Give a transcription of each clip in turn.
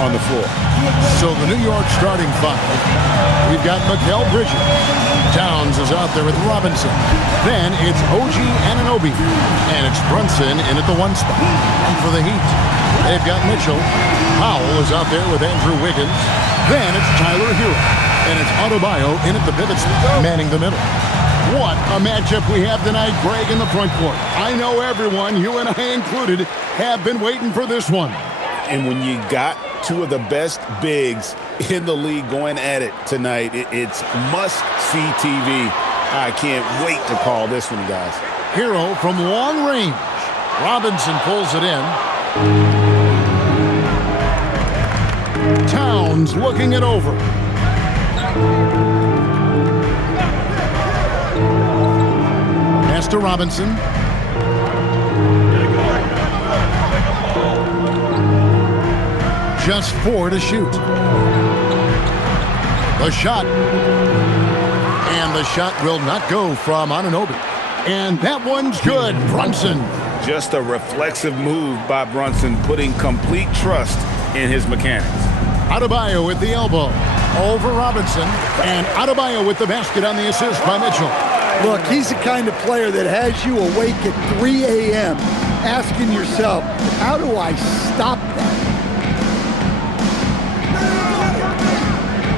on the floor. So the New York starting five. We've got Mikal Bridges. Towns is out there with Robinson. Then it's OG Anunoby. And it's Brunson in at the 1 spot. And for the Heat, they've got Mitchell. Powell is out there with Andrew Wiggins. Then it's Tyler Hero. And it's Adebayo in at the pivot spot, manning the middle. What a matchup we have tonight, Greg, in the front court. I know everyone, you and I included, have been waiting for this one. And when you got two of the best bigs in the league going at it tonight, it's must-see TV. I can't wait to call this one, guys. Hero from long range. Robinson pulls it in. Towns looking it over. Pass to Robinson. Just 4 to shoot. The shot. And the shot will not go from Anunoby. And that one's good. Brunson. Just a reflexive move by Brunson, putting complete trust in his mechanics. Adebayo with the elbow. Over Robinson. And Adebayo with the basket on the assist by Mitchell. Look, he's the kind of player that has you awake at 3 a.m. asking yourself, how do I stop that?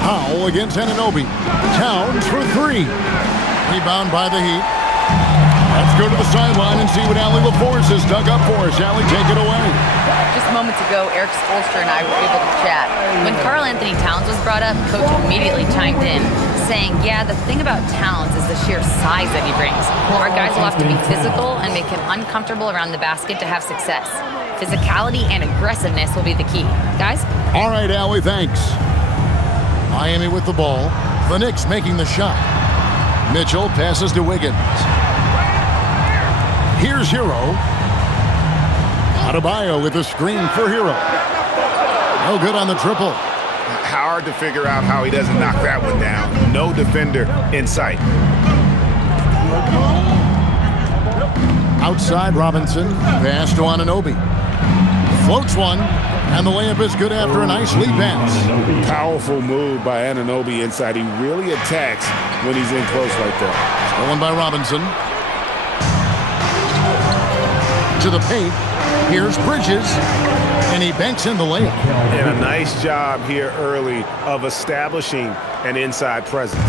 Powell against Anunoby. Towns for 3. Rebound by the Heat. Let's go to the sideline and see what Allie LaForce has dug up for us. Allie, take it away. Just moments ago, Eric Spoelstra and I were able to chat. When Karl Anthony Towns was brought up, Coach immediately chimed in, saying, yeah, the thing about Towns is the sheer size that he brings. Our guys will have to be physical and make him uncomfortable around the basket to have success. Physicality and aggressiveness will be the key. Guys? All right, Allie, thanks. Miami with the ball. The Knicks making the shot. Mitchell passes to Wiggins. Here's Hero. Adebayo with the screen for Hero. No good on the triple. Hard to figure out how he doesn't knock that one down. No defender in sight. Outside Robinson. Pass to Anunoby. Floats one. And the layup is good after a nice lead pass. Powerful move by Anunoby inside. He really attacks when he's in close like that. Stolen by Robinson. To the paint. Here's Bridges. And he banks in the layup. And a nice job here early of establishing an inside presence.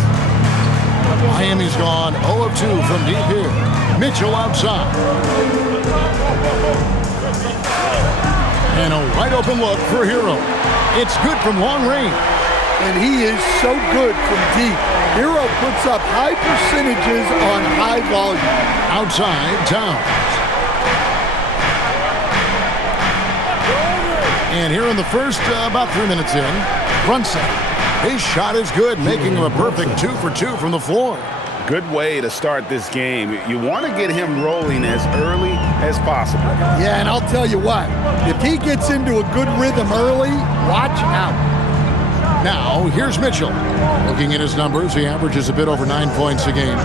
Miami's gone 0 of 2 from deep here. Mitchell outside. And a wide open look for Hero. It's good from long range. And he is so good from deep. Hero puts up high percentages on high volume. Outside, Towns. And here in the first, about 3 minutes in, Brunson. His shot is good, making him a perfect 2 for 2 from the floor. Good way to start this game. You want to get him rolling as early as possible. Yeah, and I'll tell you what, if he gets into a good rhythm early, watch out. Now, here's Mitchell. Looking at his numbers, he averages a bit over 9 points a game.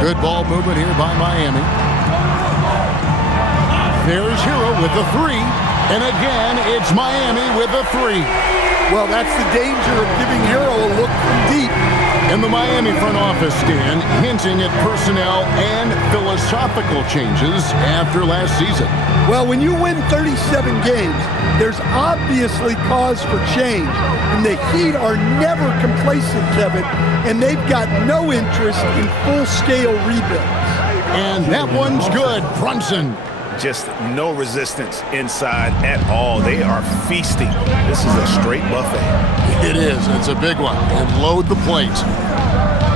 Good ball movement here by Miami. There's Hero with the 3. And again, it's Miami with a 3. Well, that's the danger of giving Hero a look from deep. And the Miami front office, Stan, hinting at personnel and philosophical changes after last season. Well, when you win 37 games, there's obviously cause for change. And the Heat are never complacent, Kevin, and they've got no interest in full-scale rebuilds. And that one's good. Brunson. Just no resistance inside at all. They are feasting. This is a straight buffet. It is. It's a big one. And load the plate.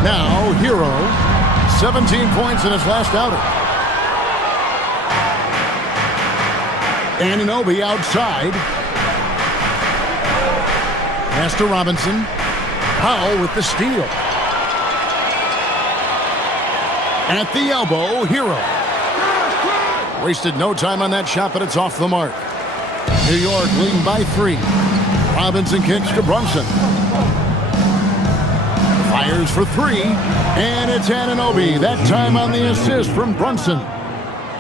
Now, Hero, 17 points in his last outing. Anunoby outside. Pass to Robinson. Powell with the steal. At the elbow, Hero. Wasted no time on that shot, but it's off the mark. New York leading by 3. Robinson kicks to Brunson. Fires for 3. And it's Anunoby. That time on the assist from Brunson.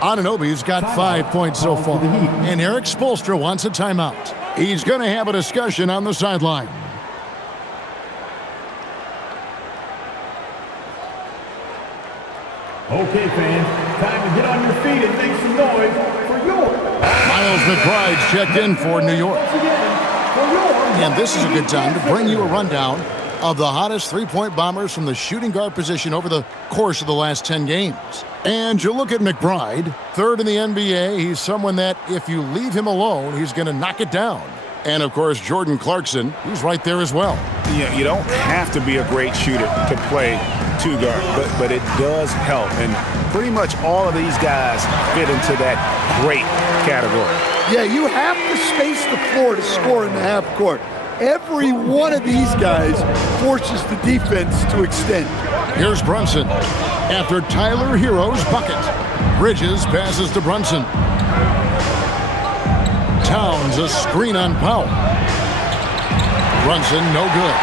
Anunoby's got 5 points so far. And Eric Spoelstra wants a timeout. He's going to have a discussion on the sideline. Okay, fans, time to get on your feet and make some noise for your... Miles McBride's checked in for New York. And this is a good time to bring you a rundown of the hottest three-point bombers from the shooting guard position over the course of the last 10 games. And you look at McBride, third in the NBA. He's someone that if you leave him alone, he's going to knock it down. And, of course, Jordan Clarkson, he's right there as well. You don't have to be a great shooter to play two guard, but it does help. And pretty much all of these guys fit into that great category. Yeah, you have to space the floor to score in the half court. Every one of these guys forces the defense to extend. Here's Brunson. After Tyler Hero's bucket, Bridges passes to Brunson. Towns a screen on Powell. Brunson, no good.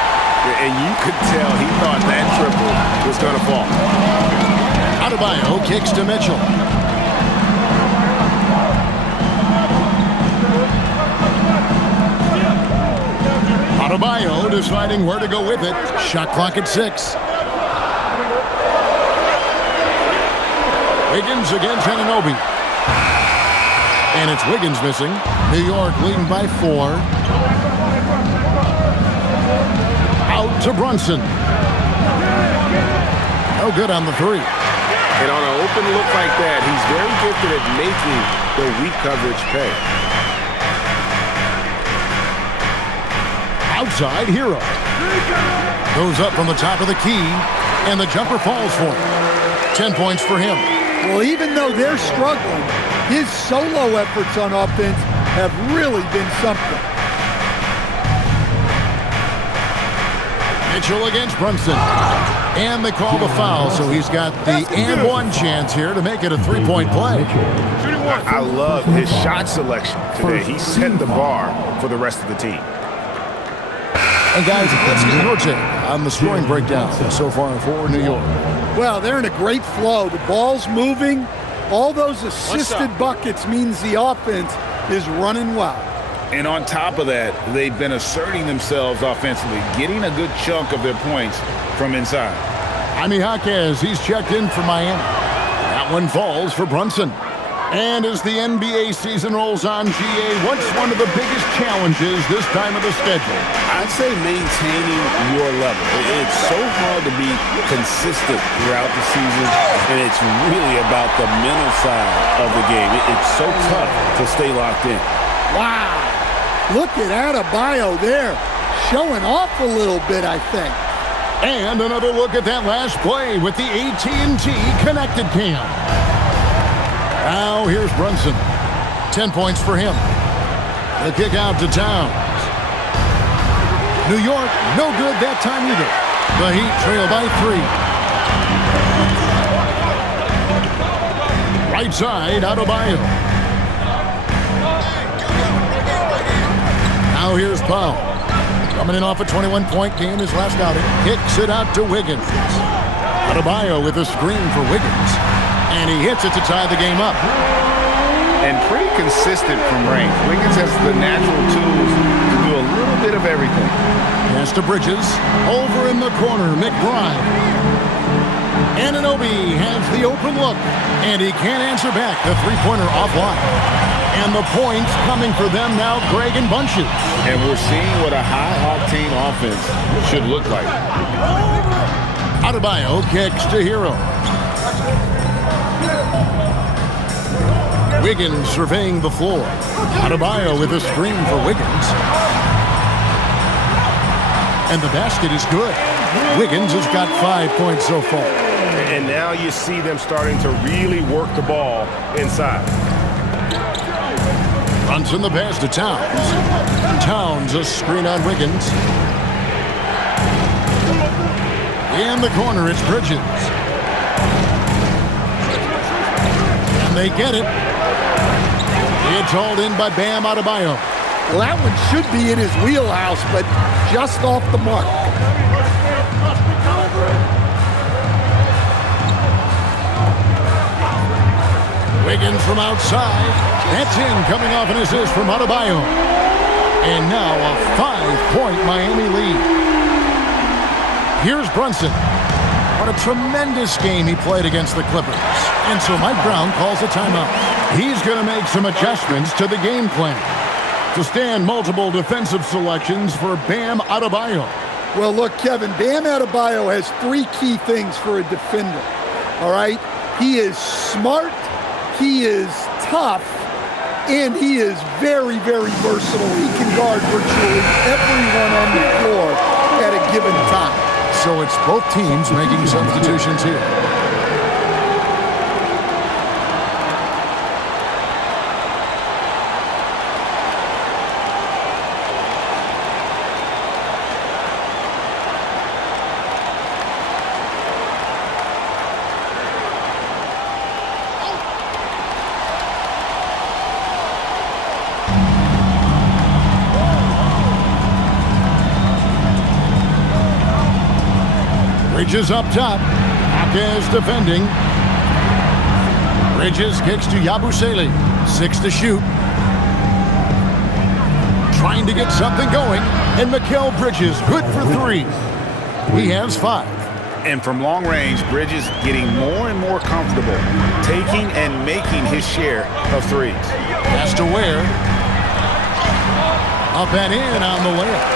And you could tell he thought that triple was going to fall. Adebayo kicks to Mitchell. Adebayo deciding where to go with it. Shot clock at 6. Wiggins against Anunoby. And it's Wiggins missing. New York leading by 4. Out to Brunson. No good on the 3. And on an open look like that, he's very gifted at making the weak coverage pay. Outside, Hero. Goes up from the top of the key, and the jumper falls for him. 10 points for him. Well, even though they're struggling, his solo efforts on offense have really been something. Mitchell against Brunson. And they call the foul, so he's got the and one chance here to make it a three-point play. I love his shot selection today. He set the bar for the rest of the team. And guys, let's get your take on the scoring breakdown so far for New York. Well, they're in a great flow. The ball's moving. All those assisted buckets means the offense is running well. And on top of that, they've been asserting themselves offensively, getting a good chunk of their points from inside. Jaime Jaquez, he's checked in for Miami. That one falls for Brunson. And as the NBA season rolls on, GA, what's one of the biggest challenges this time of the schedule? I'd say maintaining your level. It's so hard to be consistent throughout the season, and it's really about the mental side of the game. It's so tough to stay locked in. Wow. Look at Adebayo there, showing off a little bit, I think. And another look at that last play with the AT&T Connected Cam. Now here's Brunson. 10 points for him. The kick out to Towns. New York, no good that time either. The Heat trail by 3. Right side, Adebayo. Now here's Powell. Coming in off a 21-point game his last outing. Kicks it out to Wiggins. Adebayo with a screen for Wiggins. And he hits it to tie the game up. And pretty consistent from range. Wiggins has the natural tools to do a little bit of everything. Pass to Bridges. Over in the corner, McBride. Anunoby has the open look. And he can't answer back. The three-pointer offline. And the points coming for them now, Greg and Bunches. And we're seeing what a high-octane offense should look like. Adebayo kicks to Hero. Wiggins surveying the floor. Adebayo with a screen for Wiggins. And the basket is good. Wiggins has got 5 points so far. And now you see them starting to really work the ball inside. Brunson the pass to Towns. Towns a screen on Wiggins. In the corner, it's Bridges. And they get it. It's hauled in by Bam Adebayo. Well, that one should be in his wheelhouse, but just off the mark. Wiggins from outside. That's in, coming off an assist from Adebayo. And now a 5-point Miami lead. Here's Brunson. What a tremendous game he played against the Clippers. And so Mike Brown calls a timeout. He's going to make some adjustments to the game plan. To stand, multiple defensive selections for Bam Adebayo. Well, look, Kevin, Bam Adebayo has 3 key things for a defender, all right? He is smart, he is tough, and he is very, very versatile. He can guard virtually everyone on the floor at a given time. So it's both teams making substitutions here. Bridges up top. Hawkins defending. Bridges kicks to Yabusele. 6 to shoot. Trying to get something going. And Mikal Bridges good for 3. He has 5. And from long range, Bridges getting more and more comfortable taking and making his share of threes. Pass to Ware. Up and in on the layup.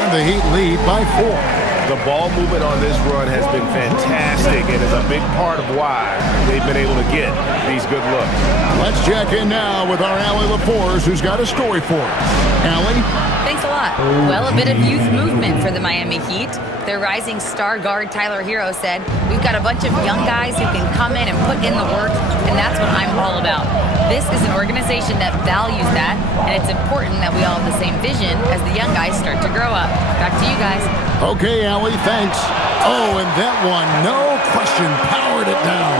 And the Heat lead by 4. The ball movement on this run has been fantastic and is a big part of why they've been able to get these good looks. Let's check in now with our Allie LaForce, who's got a story for us. Allie? Thanks a lot. Well, a bit of youth movement for the Miami Heat. Their rising star guard, Tyler Hero, said, "We've got a bunch of young guys who can come in and put in the work, and that's what I'm all about." This is an organization that values that, and it's important that we all have the same vision as the young guys start to grow up. Back to you guys. Okay, Allie, thanks. Oh, and that one, no question, powered it down.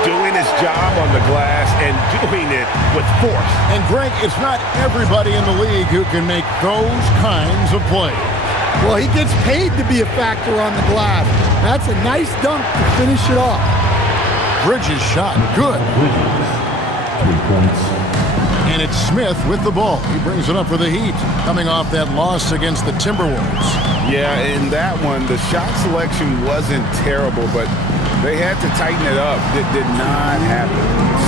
Doing his job on the glass and doing it with force. And Greg, it's not everybody in the league who can make those kinds of plays. Well, he gets paid to be a factor on the glass. That's a nice dunk to finish it off. Bridges shot, good. 3 points. And it's Smith with the ball. He brings it up for the Heat, coming off that loss against the Timberwolves. Yeah, in that one, the shot selection wasn't terrible, but they had to tighten it up. It did not happen.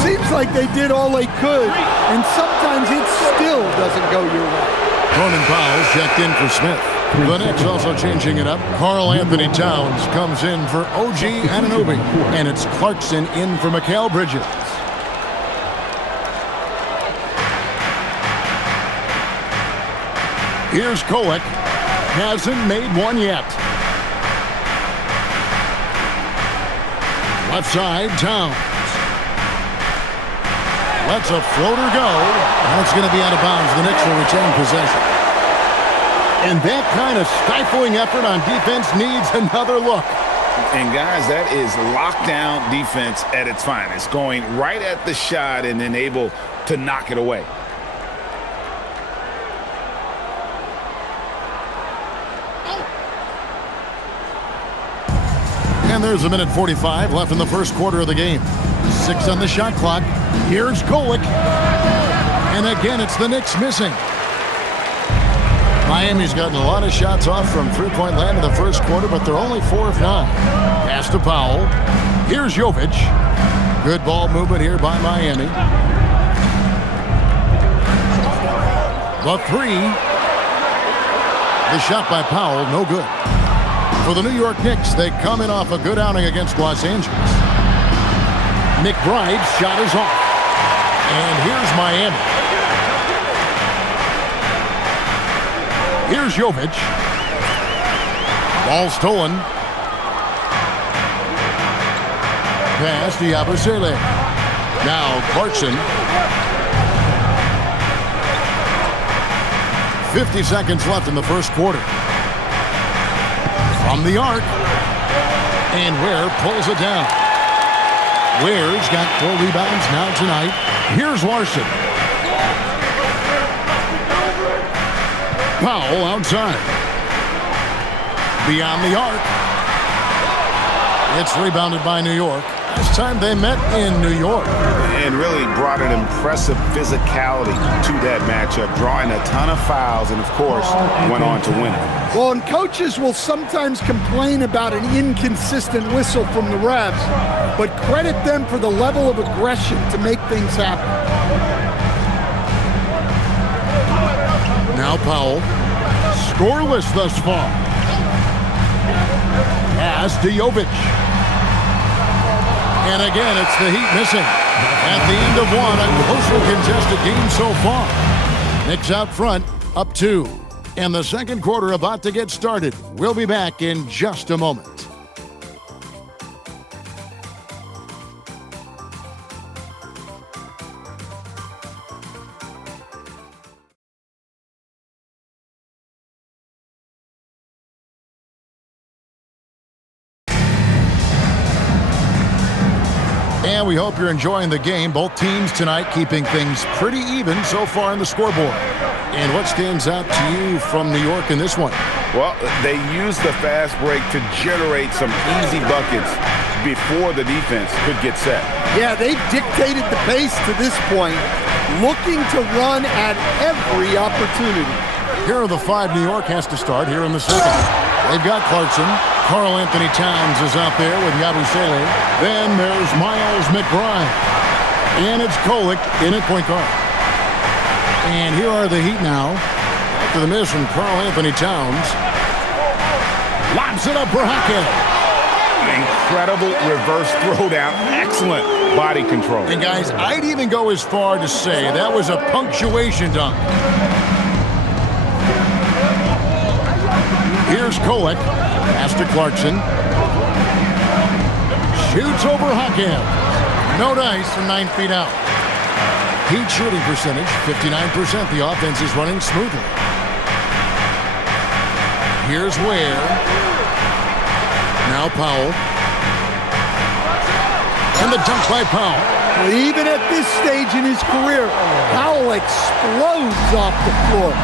Seems like they did all they could, and sometimes it still doesn't go your way. Ronan Powell's checked in for Smith. The Knicks also changing it up. Karl Anthony Towns comes in for OG Anunoby. And it's Clarkson in for Mikal Bridges. Here's Kolek. Hasn't made one yet. Left side, Towns. Lets a floater go. That's going to be out of bounds. The Knicks will retain possession. And that kind of stifling effort on defense needs another look. And guys, that is lockdown defense at its finest. Going right at the shot and then able to knock it away. And there's a minute 45 left in the first quarter of the game. 6 on the shot clock. Here's Kolek. And again, it's the Knicks missing. Miami's gotten a lot of shots off from three-point land in the first quarter, but they're only 4 of 9. Pass to Powell. Here's Jovic. Good ball movement here by Miami. The 3. The shot by Powell, no good. For the New York Knicks, they come in off a good outing against Los Angeles. McBride's shot is off. And here's Miami. Here's Jovic. Ball stolen. Pass to Yabusele. Now Clarkson. 50 seconds left in the first quarter. From the arc. And Ware pulls it down. Ware's got 4 rebounds now tonight. Here's Larson. Powell outside. Beyond the arc. It's rebounded by New York. last time they met in New York. And really brought an impressive physicality to that matchup, drawing a ton of fouls and, of course, went on to win it. Well, and coaches will sometimes complain about an inconsistent whistle from the refs, but credit them for the level of aggression to make things happen. Now Powell, scoreless thus far. Pass to Jovic. And again, it's the Heat missing. At the end of one, a closely contested game so far. Knicks out front, up 2. And the second quarter about to get started. We'll be back in just a moment. And we hope you're enjoying the game. Both teams tonight keeping things pretty even so far in the scoreboard. And what stands out to you from New York in this one? Well, they used the fast break to generate some easy buckets before the defense could get set. Yeah, they've dictated the pace to this point, looking to run at every opportunity. Here are the 5 New York has to start here in the second. They've got Clarkson. Karl Anthony Towns is out there with Yabusele. Then there's Miles McBride. And it's Kolek in at point guard. And here are the Heat now. After the miss from Karl Anthony Towns. Lobs it up for Hackett. Incredible reverse throwdown. Excellent body control. And guys, I'd even go as far to say that was a punctuation dunk. Here's Kolek. Pass to Clarkson. Shoots over Hackett. No dice from 9 feet out. Heat shooting percentage, 59%. The offense is running smoothly. Here's Ware. Now Powell. And the dunk by Powell. Well, even at this stage in his career, Powell explodes off the floor.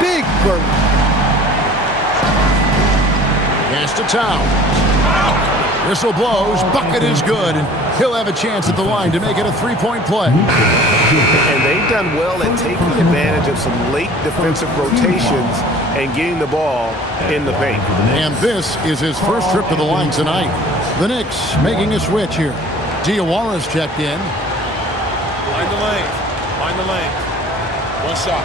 Big burst. Pass to Towns. Whistle blows. Bucket is good. And he'll have a chance at the line to make it a 3-point play. And they've done well at taking advantage of some late defensive rotations and getting the ball in the paint. And this is his first trip to the line tonight. The Knicks making a switch here. Diawara's checked in. Find the lane. Find the lane. One shot.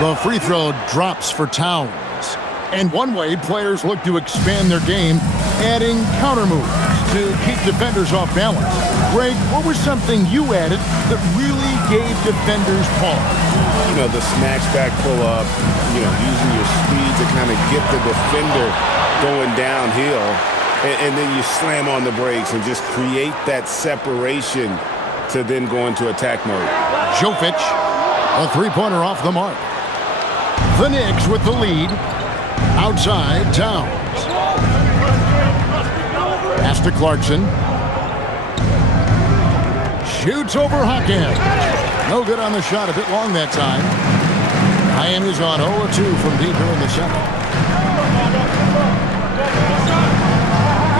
The free throw drops for Towns. And one way players look to expand their game, adding counter moves to keep defenders off balance. Greg, what was something you added that really gave defenders pause? You know, the snatch back pull-up, using your speed to kind of get the defender going downhill, and then you slam on the brakes and just create that separation to then go into attack mode. Jovic, a three-pointer off the mark. The Knicks with the lead. Outside, Towns. Pass to Clarkson. Shoots over Hackett. No good on the shot, a bit long that time. Miami's on 0-2 from deep here in the second.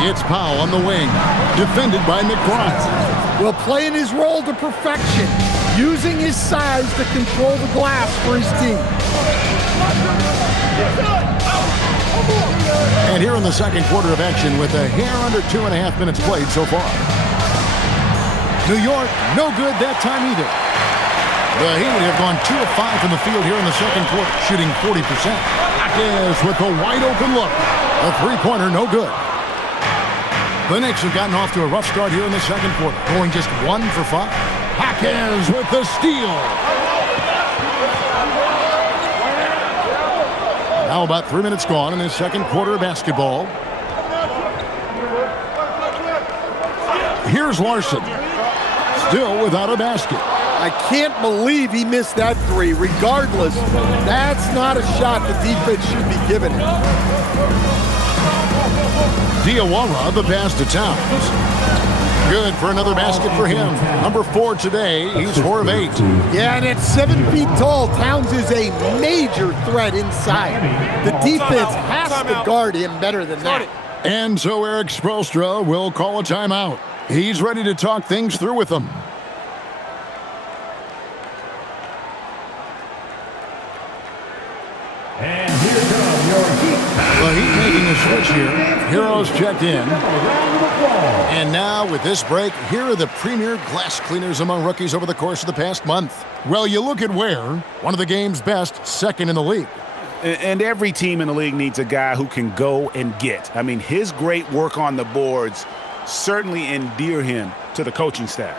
It's Powell on the wing, defended by McBride. Well, playing his role to perfection, using his size to control the glass for his team. And here in the second quarter of action with a hair under 2.5 minutes played so far. New York, no good that time either. The Heat have gone 2 of 5 from the field here in the second quarter, shooting 40%. Hackett with a wide open look. A three-pointer, no good. The Knicks have gotten off to a rough start here in the second quarter, going just 1 for 5. Hackett with the steal. Now about 3 minutes gone in this second quarter of basketball. Here's Larson. Still without a basket. I can't believe he missed that three. Regardless, that's not a shot the defense should be giving him. Diawara, the pass to Towns. Good for another basket for him. Number 4 today. He's 4 of 8. Yeah, and at 7 feet tall, Towns is a major threat inside. The defense has to guard him better than that. And so Eric Spoelstra will call a timeout. He's ready to talk things through with them. And here come your Heat. The Heat making a switch here. Heroes checked in. And now with this break, here are the premier glass cleaners among rookies over the course of the past month. Well, you look at Ware, one of the game's best, second in the league. And every team in the league needs a guy who can go and get. I mean, his great work on the boards certainly endear him to the coaching staff.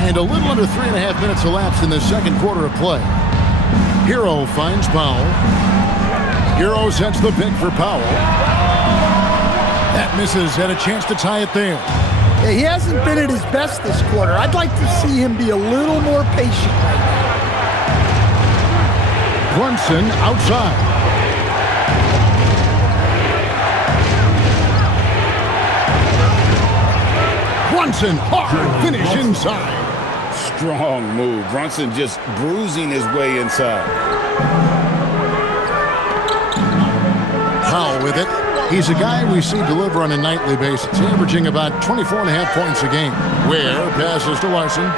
And a little under 3.5 minutes elapsed in the second quarter of play. Hero finds Powell. Hero sets the pick for Powell. That misses, had a chance to tie it there. Yeah, he hasn't been at his best this quarter. I'd like to see him be a little more patient right now. Brunson outside. Brunson, hard finish inside. Strong move. Brunson just bruising his way inside. Powell with it. He's a guy we see deliver on a nightly basis, averaging about 24.5 points a game. Ware passes to Larson.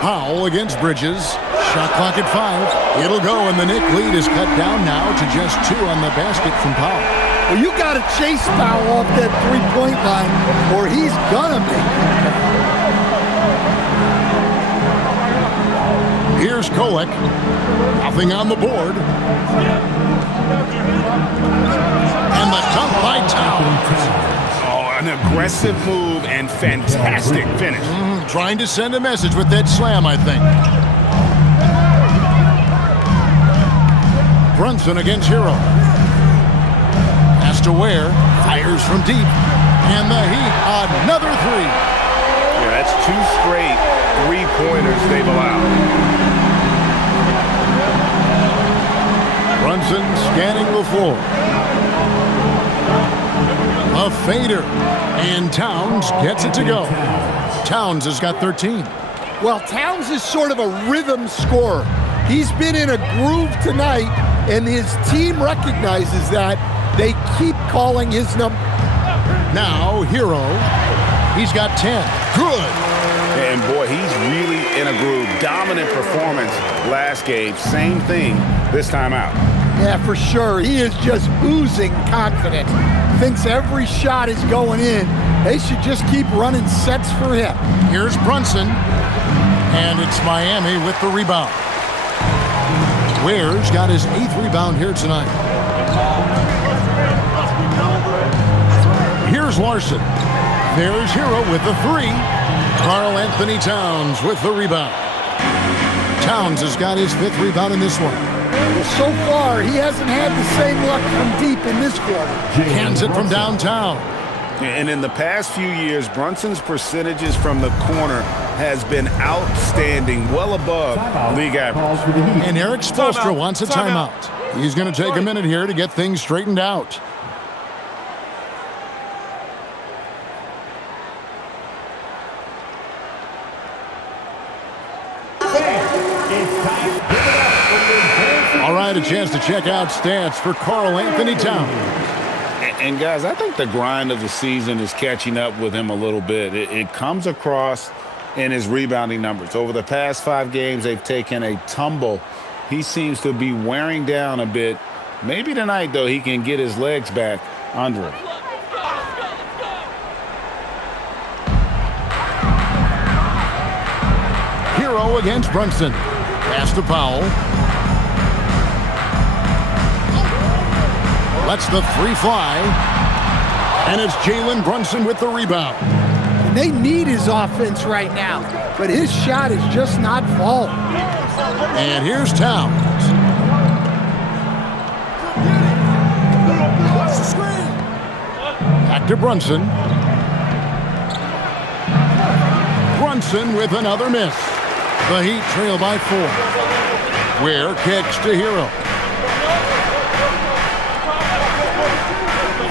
Powell against Bridges. Shot clock at 5. It'll go, and the Knicks lead is cut down now to just 2 on the basket from Powell. Well, you got to chase Powell off that three-point line, or he's gonna make it. Here's Kolek. Nothing on the board. And the dunk by Towns. Oh, an aggressive move and fantastic finish. Trying to send a message with that slam, I think. Brunson against Hero. Pass to Ware. Fires from deep. And the Heat, another 3. Yeah, that's 2 straight three-pointers they've allowed. Brunson scanning the floor. A fader. And Towns gets it to go. Towns has got 13. Well, Towns is sort of a rhythm scorer. He's been in a groove tonight, and his team recognizes that. They keep calling his number. Now, Hero. He's got 10. Good. And boy, he's really in a groove. Dominant performance last game. Same thing this time out. Yeah, for sure. He is just oozing confidence. Thinks every shot is going in. They should just keep running sets for him. Here's Brunson. And it's Miami with the rebound. Ware's got his 8th rebound here tonight. Here's Larson. There's Hero with the 3. Karl Anthony Towns with the rebound. Towns has got his 5th rebound in this one. Well, so far, he hasn't had the same luck from deep in this quarter. Cans it from downtown. And in the past few years, Brunson's percentages from the corner has been outstanding, well above league average. And Eric Spoelstra wants a timeout. He's going to take a minute here to get things straightened out. All right, a chance to check out stats for Karl Anthony Towns. And guys, I think the grind of the season is catching up with him a little bit. It comes across in his rebounding numbers. Over the past 5 games, they've taken a tumble. He seems to be wearing down a bit. Maybe tonight, though, he can get his legs back under him. Hero against Brunson. Pass to Powell. Lets the 3 fly. And it's Jalen Brunson with the rebound. And they need his offense right now, but his shot is just not falling. And here's Towns. Back to Brunson. Brunson with another miss. The Heat trail by 4. Ware kicks to Hero.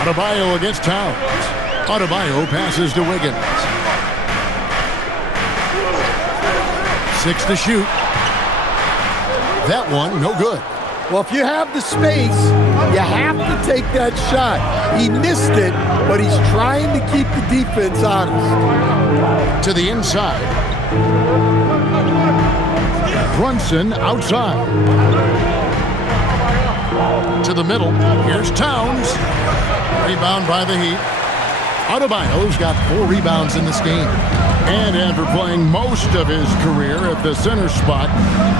Adebayo against Towns. Adebayo passes to Wiggins. 6 to shoot. That one, no good. Well, if you have the space, you have to take that shot. He missed it, but he's trying to keep the defense honest. To the inside. Brunson outside. To the middle. Here's Towns. Rebound by the Heat. Adebayo's got 4 rebounds in this game. And after playing most of his career at the center spot,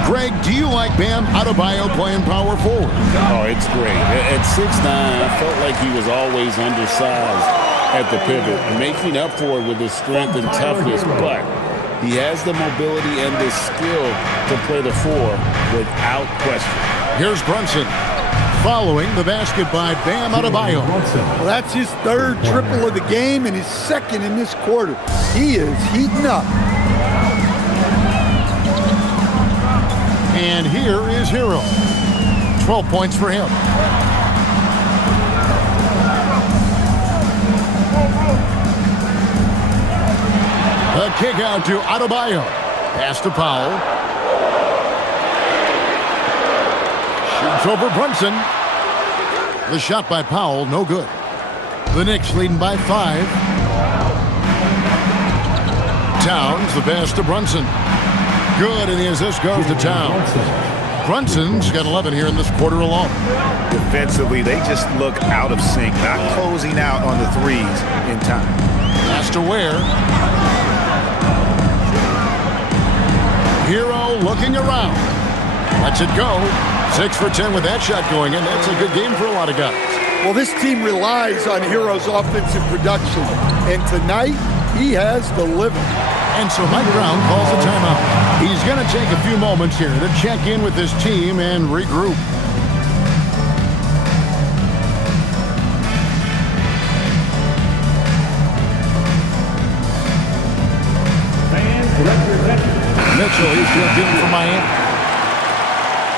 Greg, do you like Bam Adebayo playing power forward? Oh, it's great. At 6'9", I felt like he was always undersized at the pivot, making up for it with his strength and toughness, but he has the mobility and the skill to play the 4 without question. Here's Brunson. Following the basket by Bam Adebayo. Well, that's his 3rd triple of the game and his 2nd in this quarter. He is heating up. And here is Hero. 12 points for him. The kick out to Adebayo. Pass to Powell. Shoots over Brunson. The shot by Powell, no good. The Knicks leading by 5. Towns, the pass to Brunson. Good, and the assist goes to Towns. Brunson's got 11 here in this quarter alone. Defensively, they just look out of sync, not closing out on the threes in time. Pass to Ware. Hero looking around. Lets it go. 6 for 10 with that shot going in. That's a good game for a lot of guys. Well, this team relies on Hero's offensive production, and tonight he has delivered. And so Mike Brown calls a timeout. He's going to take a few moments here to check in with his team and regroup. Mitchell, he's checked in for Miami.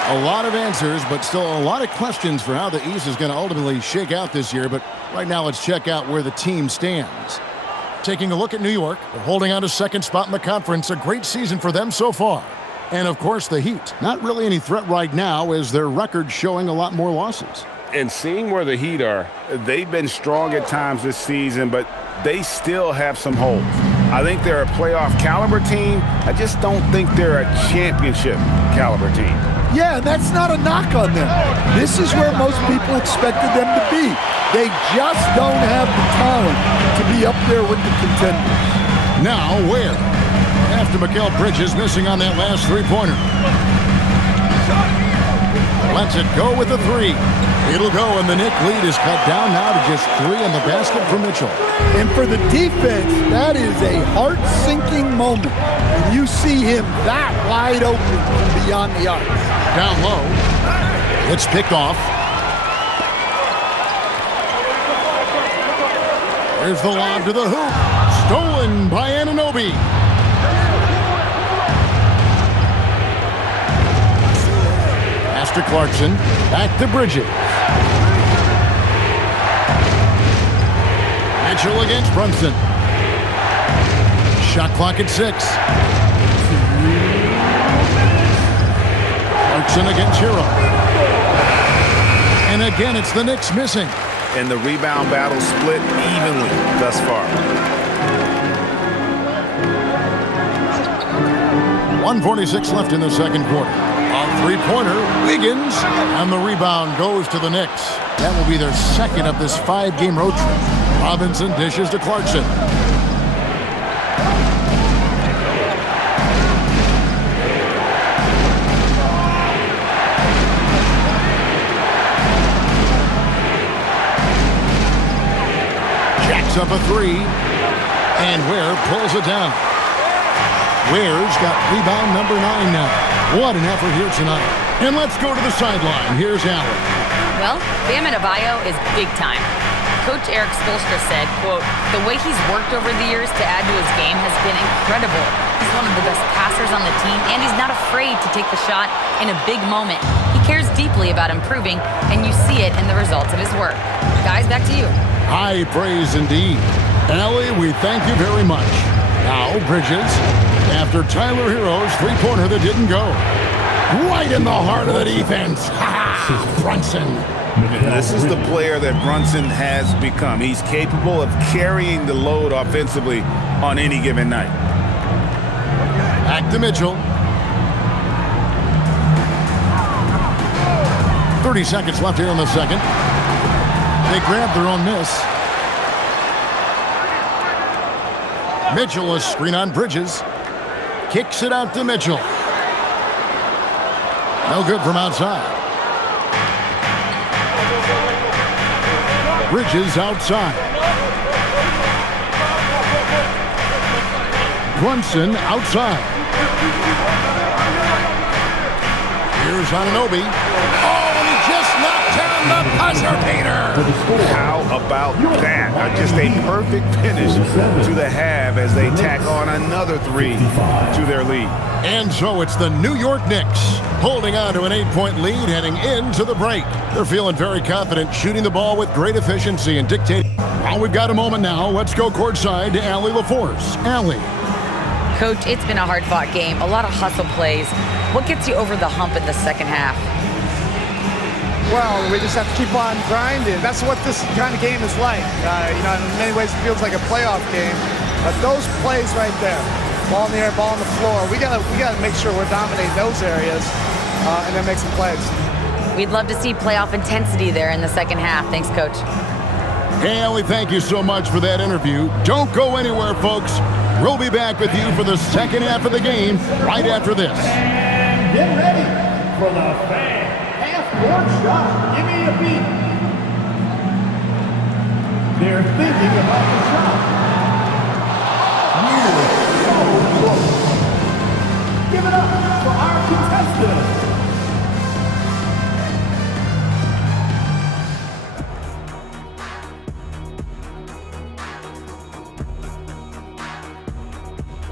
A lot of answers, but still a lot of questions for how the East is going to ultimately shake out this year. But right now, let's check out where the team stands. Taking a look at New York, they're holding on to 2nd spot in the conference. A great season for them so far. And, of course, the Heat. Not really any threat right now as their record showing a lot more losses. And seeing where the Heat are, they've been strong at times this season, but they still have some holes. I think they're a playoff caliber team. I just don't think they're a championship caliber team. Yeah, that's not a knock on them. This is where most people expected them to be. They just don't have the talent to be up there with the contenders. Now, Ware. After Mikal Bridges missing on that last 3-pointer. Lets it go with the 3. It'll go, and the Knicks lead is cut down now to just 3 in the basket for Mitchell. And for the defense, that is a heart-sinking moment when you see him that wide open from beyond the arc. Down low. It's picked off. There's the lob to the hoop. Stolen by Anunoby. Pass to Clarkson. Back to Bridges. Mitchell against Brunson. Shot clock at 6. Clarkson against Hero. And again, it's the Knicks missing. And the rebound battle split evenly thus far. 1:46 left in the 2nd quarter. A 3-pointer, Wiggins, and the rebound goes to the Knicks. That will be their 2nd of this 5-game road trip. Robinson dishes to Clarkson. Jacks up a 3, and Ware pulls it down. Ware's got rebound number 9 now. What an effort here tonight. And let's go to the sideline. Here's Allen. Well, Bam Adebayo is big time. Coach Eric Spoelstra said, quote, "The way he's worked over the years to add to his game has been incredible. He's one of the best passers on the team, and he's not afraid to take the shot in a big moment. He cares deeply about improving, and you see it in the results of his work." Guys, back to you. High praise indeed. Allie, we thank you very much. Now, Bridges, after Tyler Hero's three-pointer that didn't go. Right in the heart of the defense. Ha-ha! Brunson. This is the player that Brunson has become. He's capable of carrying the load offensively on any given night. Back to Mitchell. 30 seconds left here in the second. They grabbed their own miss. Mitchell, a screen on Bridges. Kicks it out to Mitchell. No good from outside. Bridges outside. Brunson outside. Here's Anunoby. Oh, and he just knocked down the buzzer beater. How about that? Just a perfect finish to the half as they tack on another three to their lead. And so it's the New York Knicks holding on to an 8-point lead heading into the break. They're feeling very confident, shooting the ball with great efficiency and dictating. Well, we've got a moment now. Let's go courtside to Allie LaForce. Allie. Coach, it's been a hard-fought game, a lot of hustle plays. What gets you over the hump in the second half? Well, we just have to keep on grinding. That's what this kind of game is like. In many ways it feels like a playoff game. But those plays right there, ball in the air, ball on the floor, we gotta make sure we're dominating those areas and then make some plays. We'd love to see playoff intensity there in the second half. Thanks, Coach. Hey, Allie, thank you so much for that interview. Don't go anywhere, folks. We'll be back with you for the second half of the game right after this. And get ready for the fan half-court shot. Give me a beat. They're thinking about the shot. You're so close. Give it up for our contestants.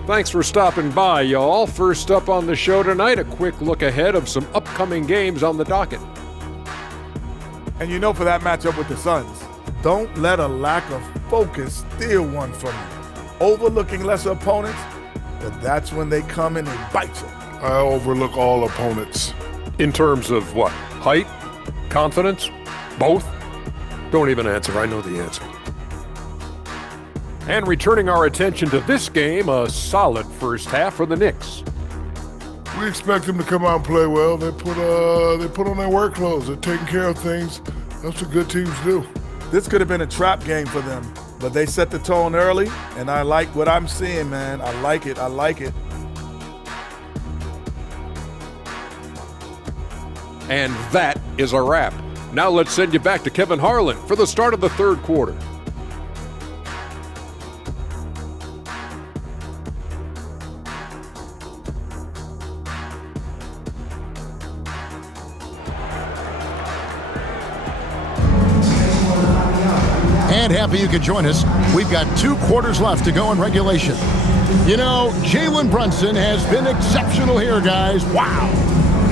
Thanks for stopping by, y'all. First up on the show tonight, a quick look ahead of some upcoming games on the docket. And for that matchup with the Suns, don't let a lack of focus steal one from you. Overlooking lesser opponents, but that's when they come in and bite you. I overlook all opponents. In terms of what? Height? Confidence? Both? Don't even answer. I know the answer. And returning our attention to this game, a solid first half for the Knicks. We expect them to come out and play well. They put on their work clothes. They're taking care of things. That's what good teams do. This could have been a trap game for them, but they set the tone early, and I like what I'm seeing, man. I like it. And that is a wrap. Now let's send you back to Kevin Harlan for the start of the third quarter. And happy you could join us. We've got 2 quarters left to go in regulation. Jalen Brunson has been exceptional here, guys. Wow.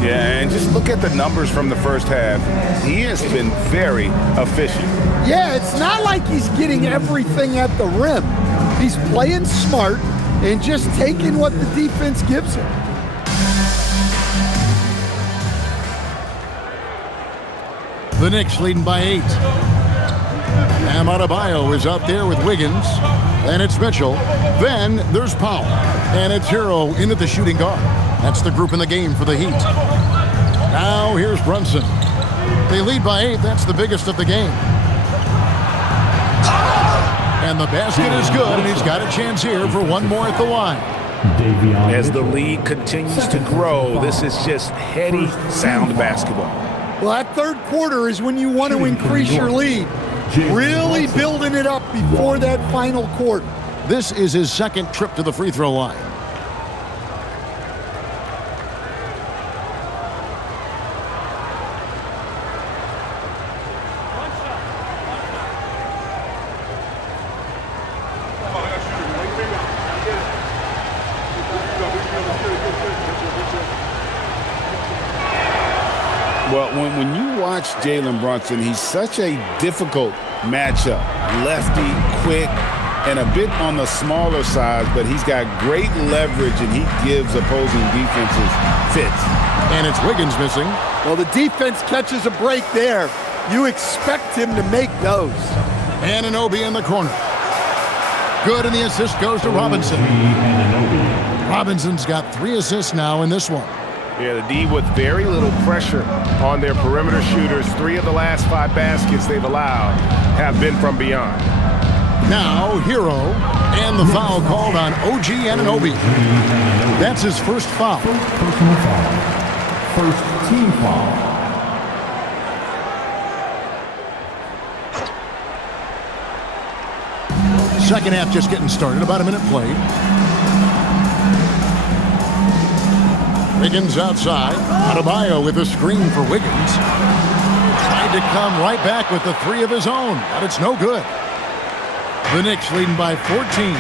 Yeah, and just look at the numbers from the first half. He has been very efficient. Yeah, it's not like he's getting everything at the rim. He's playing smart and just taking what the defense gives him. The Knicks leading by 8. Adebayo is out there with Wiggins. Then it's Mitchell. Then there's Powell. And it's Hero into the shooting guard. That's the group in the game for the Heat. Now here's Brunson. They lead by 8. That's the biggest of the game. And the basket is good, and he's got a chance here for one more at the line. As the lead continues to grow, this is just heady, sound basketball. Well, that third quarter is when you want to increase your lead. Really building it up before that final quarter. This is his second trip to the free throw line. Well, when you watch Jalen Brunson, he's such a difficult matchup. Lefty, quick, and a bit on the smaller side, but he's got great leverage, and he gives opposing defenses fits. And it's Wiggins missing. Well, the defense catches a break there. You expect him to make those. Anunoby in the corner. Good, and the assist goes to Robinson. Robinson's got 3 assists now in this one. Yeah, the D with very little pressure on their perimeter shooters. 3 of the last 5 baskets they've allowed have been from beyond. Now, Hero, and the foul called on OG Anunoby. That's his first foul. Personal foul. First team foul. Second half just getting started, about a minute played. Wiggins outside. Adebayo with a screen for Wiggins. Tried to come right back with the 3 of his own, but it's no good. The Knicks leading by 14.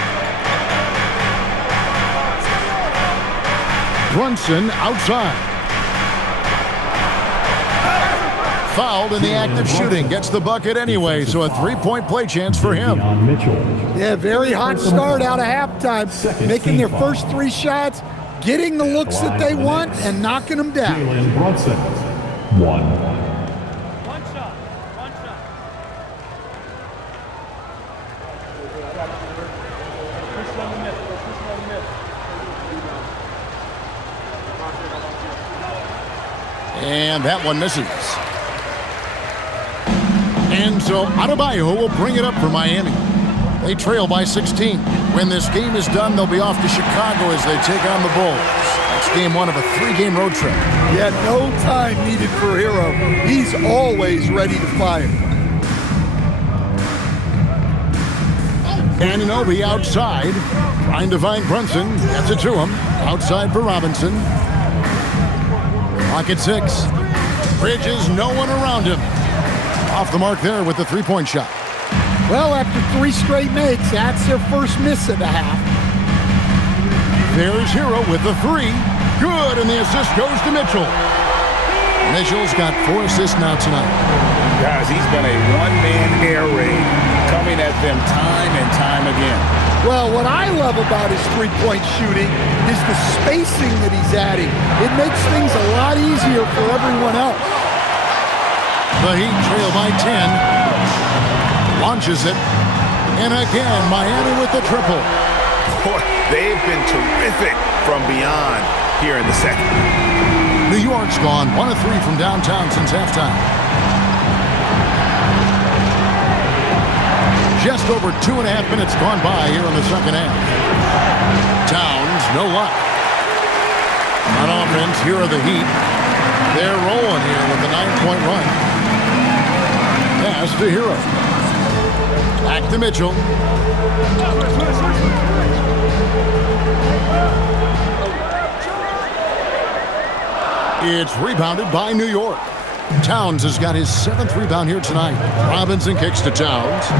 Brunson outside. Fouled in the act of shooting. Gets the bucket anyway, so a 3-point play chance for him. Yeah, very hot start out of halftime. Making their first 3 shots, getting the looks that they want, and knocking them down. Jalen Brunson. 1. And that one misses. And so Adebayo will bring it up for Miami. They trail by 16. When this game is done, they'll be off to Chicago as they take on the Bulls. That's game 1 of a 3-game road trip. Yeah, no time needed for Hero. He's always ready to fire. Anunoby outside, trying to find Brunson. Gets it to him. Outside for Robinson. Clock at 6. Bridges, no one around him. Off the mark there with the 3-point shot. Well, after 3 straight makes, that's their first miss of the half. There's Hero with the 3. Good, and the assist goes to Mitchell. Mitchell's got 4 assists now tonight. Guys, he's been a one-man air raid, coming at them time and time again. Well, what I love about his 3-point shooting is the spacing that he's adding. It makes things a lot easier for everyone else. The Heat trail by 10. Launches it. And again, Miami with the triple. Boy, they've been terrific from beyond here in the second. New York's gone 1 of 3 from downtown since halftime. Just over 2.5 minutes gone by here in the second half. Towns, no luck. On offense, here are the Heat. They're rolling here with a 9-point run. Pass to Hero. Back to Mitchell. It's rebounded by New York. Towns has got his 7th rebound here tonight. Robinson kicks to Towns.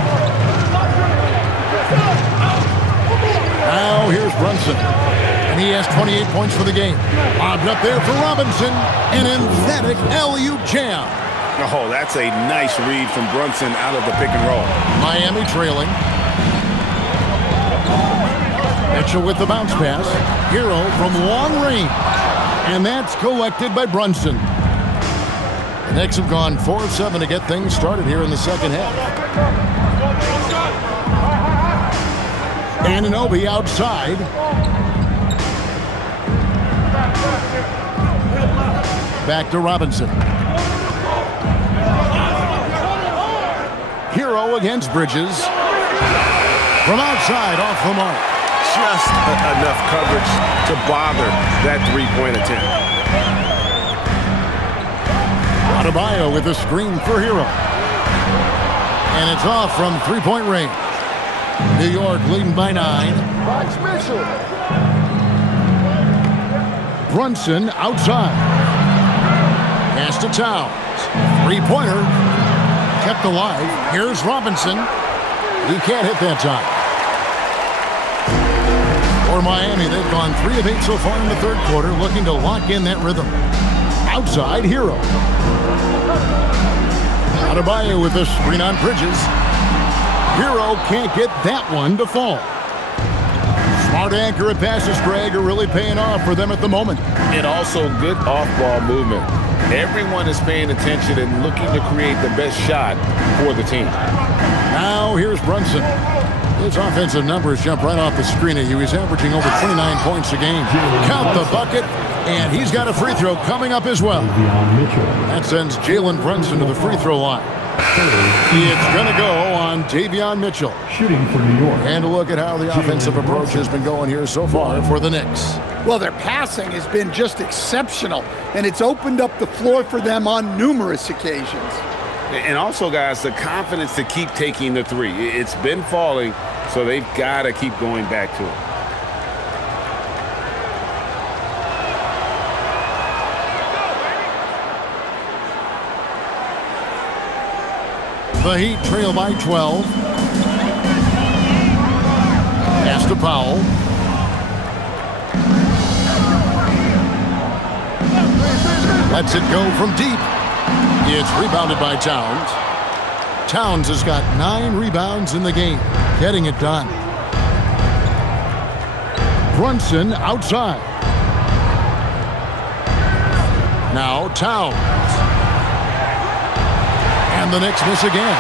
Now here's Brunson. And he has 28 points for the game. Lobbed up there for Robinson. An emphatic alley-oop jam. Oh, that's a nice read from Brunson out of the pick and roll. Miami trailing. Mitchell with the bounce pass. Hero from long range. And that's collected by Brunson. The Knicks have gone 4 of 7 to get things started here in the second half. Anunoby outside. Back to Robinson. Hero against Bridges. From outside, off the mark. Just enough coverage to bother that 3-point attempt. Adebayo with a screen for Hero. And it's off from 3-point range. New York leading by 9. Watch Mitchell. Brunson outside. Pass to Towns. 3-pointer. Kept alive. Here's Robinson. He can't hit that time. For Miami, they've gone 3 of 8 so far in the third quarter, looking to lock in that rhythm. Outside, Hero. Adebayo with a screen on Bridges. Hero can't get that one to fall. Smart accurate passes, Greg, are really paying off for them at the moment. And also good off-ball movement. Everyone is paying attention and looking to create the best shot for the team. Now here's Brunson. His offensive numbers jump right off the screen at you. He's averaging over 29 points a game. Count the bucket, and he's got a free throw coming up as well. That sends Jalen Brunson to the free throw line. It's going to go on Davion Mitchell. Shooting for New York. And a look at how the offensive approach has been going here so far for the Knicks. Well, their passing has been just exceptional, and it's opened up the floor for them on numerous occasions. And also, guys, the confidence to keep taking the three. It's been falling, so they've got to keep going back to it. The Heat trail by 12. Pass to Powell. Lets it go from deep. It's rebounded by Towns. Towns has got 9 rebounds in the game, getting it done. Brunson outside. Now Towns. And the Knicks miss again.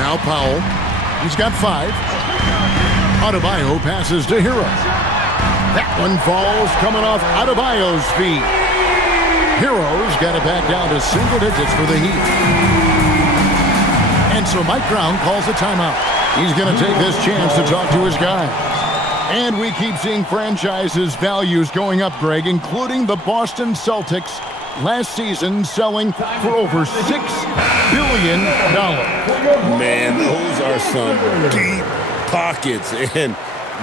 Now Powell. He's got 5. Adebayo passes to Hero. That one falls coming off Adebayo's feet. Hero's got it back down to single digits for the Heat. And so Mike Brown calls a timeout. He's going to take this chance to talk to his guys. And we keep seeing franchises' values going up, Greg, including the Boston Celtics last season selling for over $6 billion. Man, those are some deep pockets. And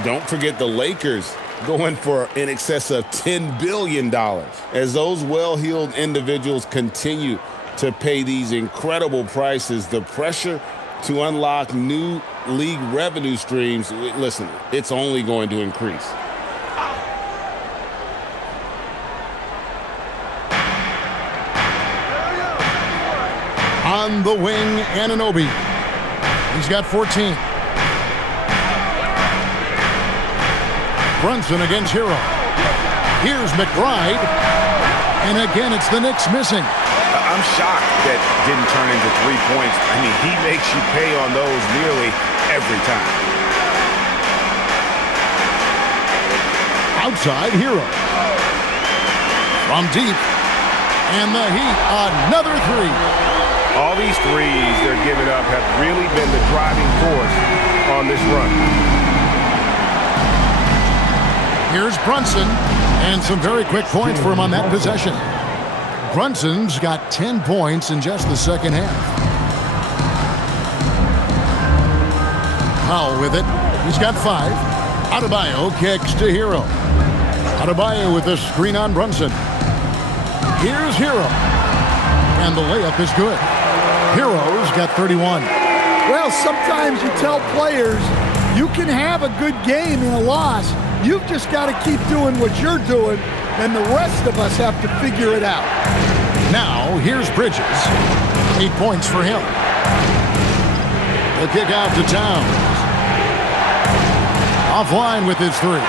don't forget the Lakers going for in excess of $10 billion. As those well-heeled individuals continue to pay these incredible prices, the pressure to unlock new league revenue streams, listen, it's only going to increase. On the wing, Anunoby. He's got 14. Brunson against Hero. Here's McBride. And again, it's the Knicks missing. I'm shocked that didn't turn into 3 points. I mean, he makes you pay on those nearly every time. Outside, Hero. From deep. And the Heat, another 3. All these threes they're giving up have really been the driving force on this run. Here's Brunson, and some very quick points for him on that possession. Brunson's got 10 points in just the second half. Powell with it. He's got 5. Adebayo kicks to Hero. Adebayo with the screen on Brunson. Here's Hero. And the layup is good. Hero's got 31. Well, sometimes you tell players you can have a good game in a loss. You've just got to keep doing what you're doing, and the rest of us have to figure it out. Now, here's Bridges. 8 points for him. The kick out to Towns. Offline with his 3.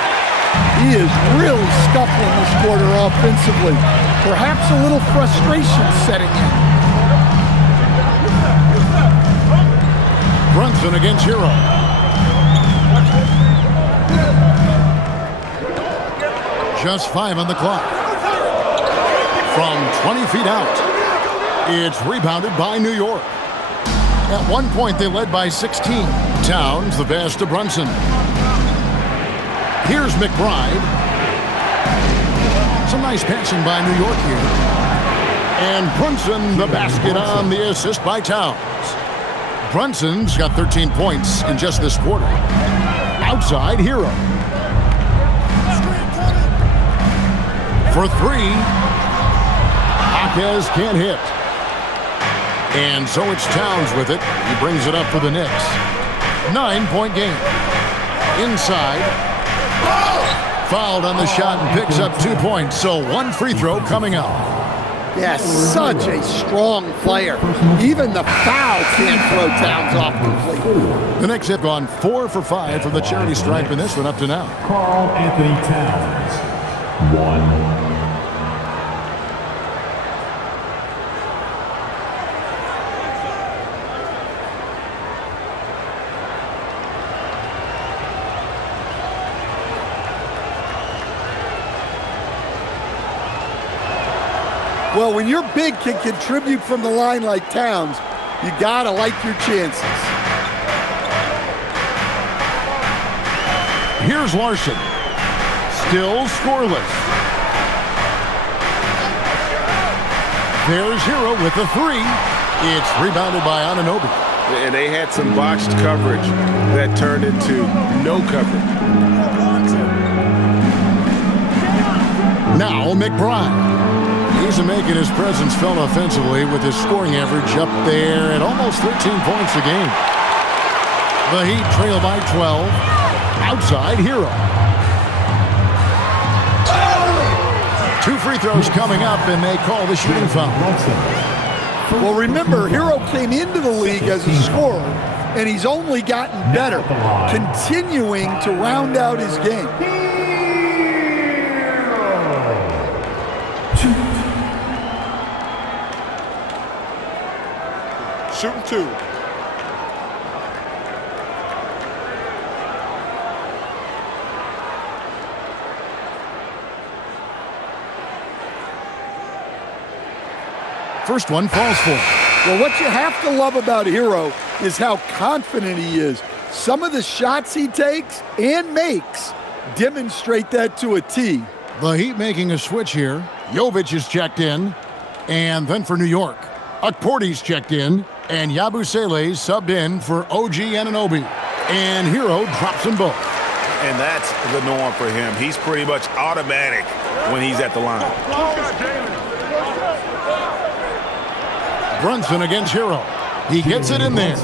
He is really scuffling this quarter offensively. Perhaps a little frustration setting in. Brunson against Hero. Just 5 on the clock. From 20 feet out, it's rebounded by New York. At one point, they led by 16. Towns, the pass to Brunson. Here's McBride. Some nice passing by New York here. And Brunson, the basket on the assist by Towns. Brunson's got 13 points in just this quarter. Outside, Hero. For 3. Jaquez can't hit. And so it's Towns with it. He brings it up for the Knicks. 9-point game. Inside. Fouled on the shot and picks up 2 points. So 1 free throw coming up. Yeah, such a strong player. Even the foul can't throw Towns off completely. The Knicks have gone 4 for 5 from the charity stripe in this one up to now. Karl Anthony Towns, 1. Well, when your big can contribute from the line like Towns, you gotta like your chances. Here's Larson. Still scoreless. There's Hero with the 3. It's rebounded by Anunoby. And they had some botched coverage that turned into no coverage. Now McBride. He's making his presence felt offensively with his scoring average up there at almost 13 points a game. The Heat trail by 12. Outside, Hero. 2 free throws coming up, and they call the shooting foul. Well, remember, Hero came into the league as a scorer, and he's only gotten better, continuing to round out his game. Shooting 2. First one falls for him. Well, what you have to love about Hero is how confident he is. Some of the shots he takes and makes demonstrate that to a T. The Heat making a switch here. Jovic is checked in. And then for New York, Okporti's checked in. And Yabusele subbed in for OG Anunoby. And Hero drops them both. And that's the norm for him. He's pretty much automatic when he's at the line. Brunson against Hero. He gets it in there.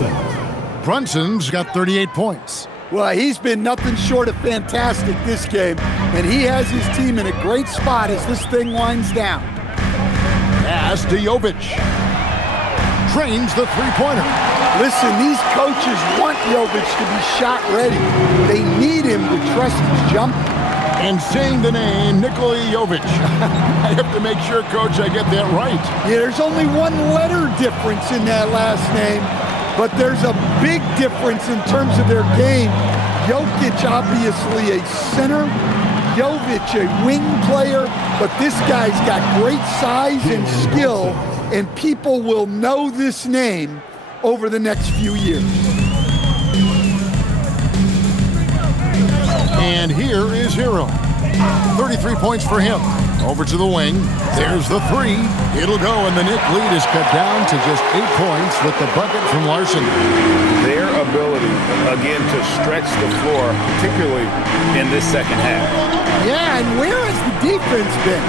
Brunson's got 38 points. Well, he's been nothing short of fantastic this game, and he has his team in a great spot as this thing winds down. Pass to Jovic. Trains the three-pointer. Listen, these coaches want Jovic to be shot ready. They need him to trust his jump. And saying the name, Nikola Jovic. I have to make sure, Coach, I get that right. Yeah, there's only one letter difference in that last name, but there's a big difference in terms of their game. Jokic, obviously a center. Jovic, a wing player, but this guy's got great size and skill, and people will know this name over the next few years. And here is Hero. 33 points for him. Over to the wing. There's the 3. It'll go, and the Knicks lead is cut down to just 8 points with the bucket from Larson. Their ability, again, to stretch the floor, particularly in this second half. Yeah, and where has the defense been?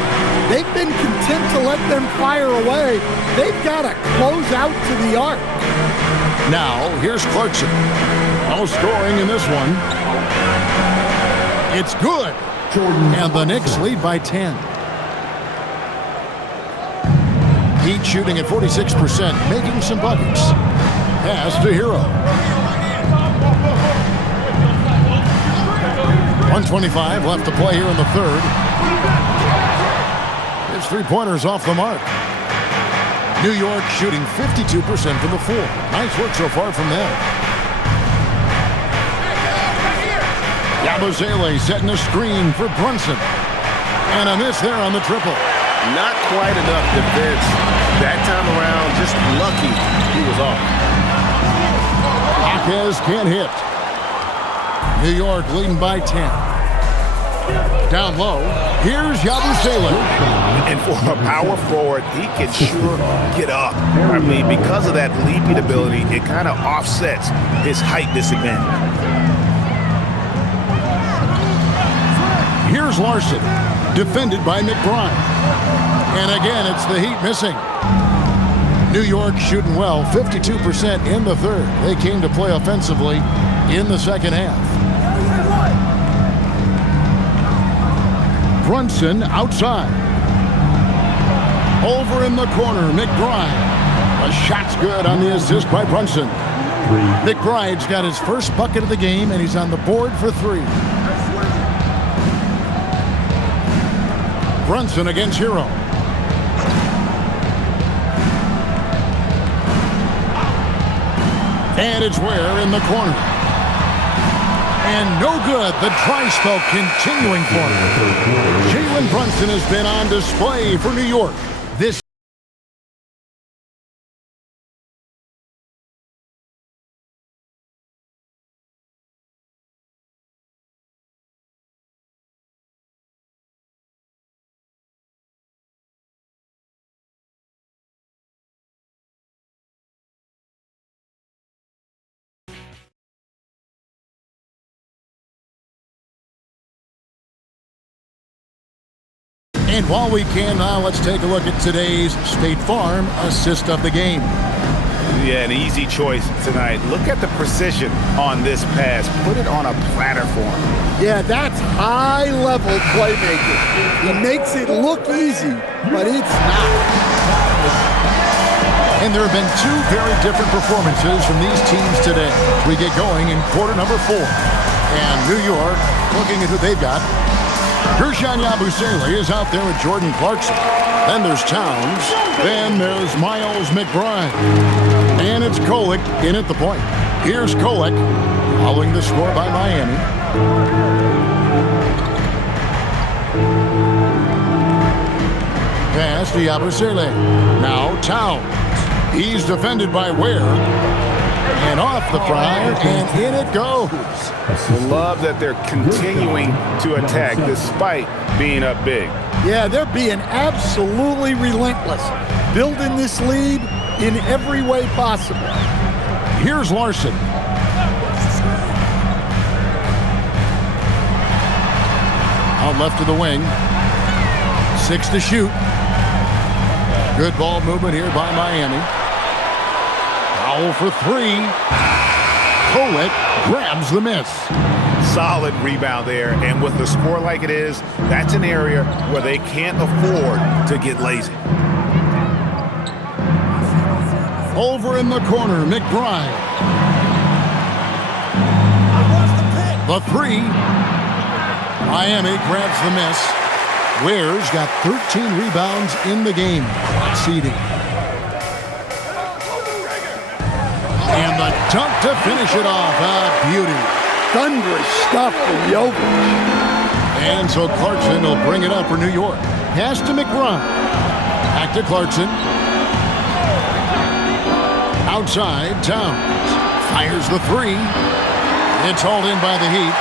They've been content to let them fire away. They've got to close out to the arc. Now, here's Clarkson. No scoring in this one. It's good. And the Knicks lead by 10. Heat shooting at 46%, making some buckets. Pass to Hero. 1:25 left to play here in the third. His three-pointer's off the mark. New York shooting 52% from the floor. Nice work so far from them. Yabusele setting a screen for Brunson. And a miss there on the triple. Not quite enough defense. That time around, just lucky he was off. Jaquez can't hit. New York leading by 10. Down low, here's Yabusele. And for a power forward, he can sure get up. I mean, because of that leaping ability, it kind of offsets his height disadvantage. Here's Larson, defended by McBride. And again, it's the Heat missing. New York shooting well, 52% in the third. They came to play offensively in the second half. Brunson outside. Over in the corner, McBride. A shot's good on the assist by Brunson. McBride's got his first bucket of the game, and he's on the board for 3. Brunson against Hero. And it's Ware in the corner. And no good. The dry spell continuing for him. Jalen Brunson has been on display for New York. This And while we can now, let's take a look at today's State Farm assist of the game. Yeah, an easy choice tonight. Look at the precision on this pass. Put it on a platter for him. Yeah, that's high-level playmaking. He makes it look easy, but it's not. And there have been 2 very different performances from these teams today. We get going in quarter number 4. And New York, looking at who they've got. Gershon Yabusele is out there with Jordan Clarkson. Then there's Towns. Then there's Miles McBride. And it's Kolek in at the point. Here's Kolek, following the score by Miami. Pass to Yabusele. Now Towns. He's defended by Ware. And off the fryer, and in it goes. Love that they're continuing to attack despite being up big. Yeah, they're being absolutely relentless, building this lead in every way possible. Here's Larson. Out left of the wing. 6 to shoot. Good ball movement here by Miami. Foul for 3. Kolek grabs the miss. Solid rebound there, and with the score like it is, that's an area where they can't afford to get lazy. Over in the corner, McBride. The 3. Miami grabs the miss. Ware's got 13 rebounds in the game. Conceding. And the dunk to finish it off. A beauty. Thunderous stuff from Jokic. And so Clarkson will bring it up for New York. Pass to McBride. Back to Clarkson. Outside, Towns. Fires the 3. It's hauled in by the Heat.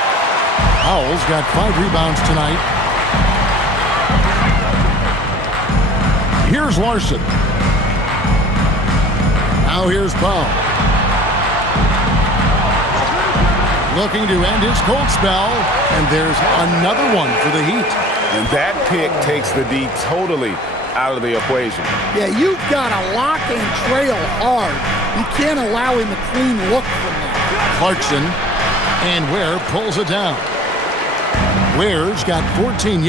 Powell's got 5 rebounds tonight. Here's Larson. Now here's Powell. Looking to end his cold spell, and there's another one for the Heat. And that pick takes the D totally out of the equation. Yeah, you've got to lock and trail hard. You can't allow him a clean look from that. Clarkson, and Ware pulls it down. Ware's got 14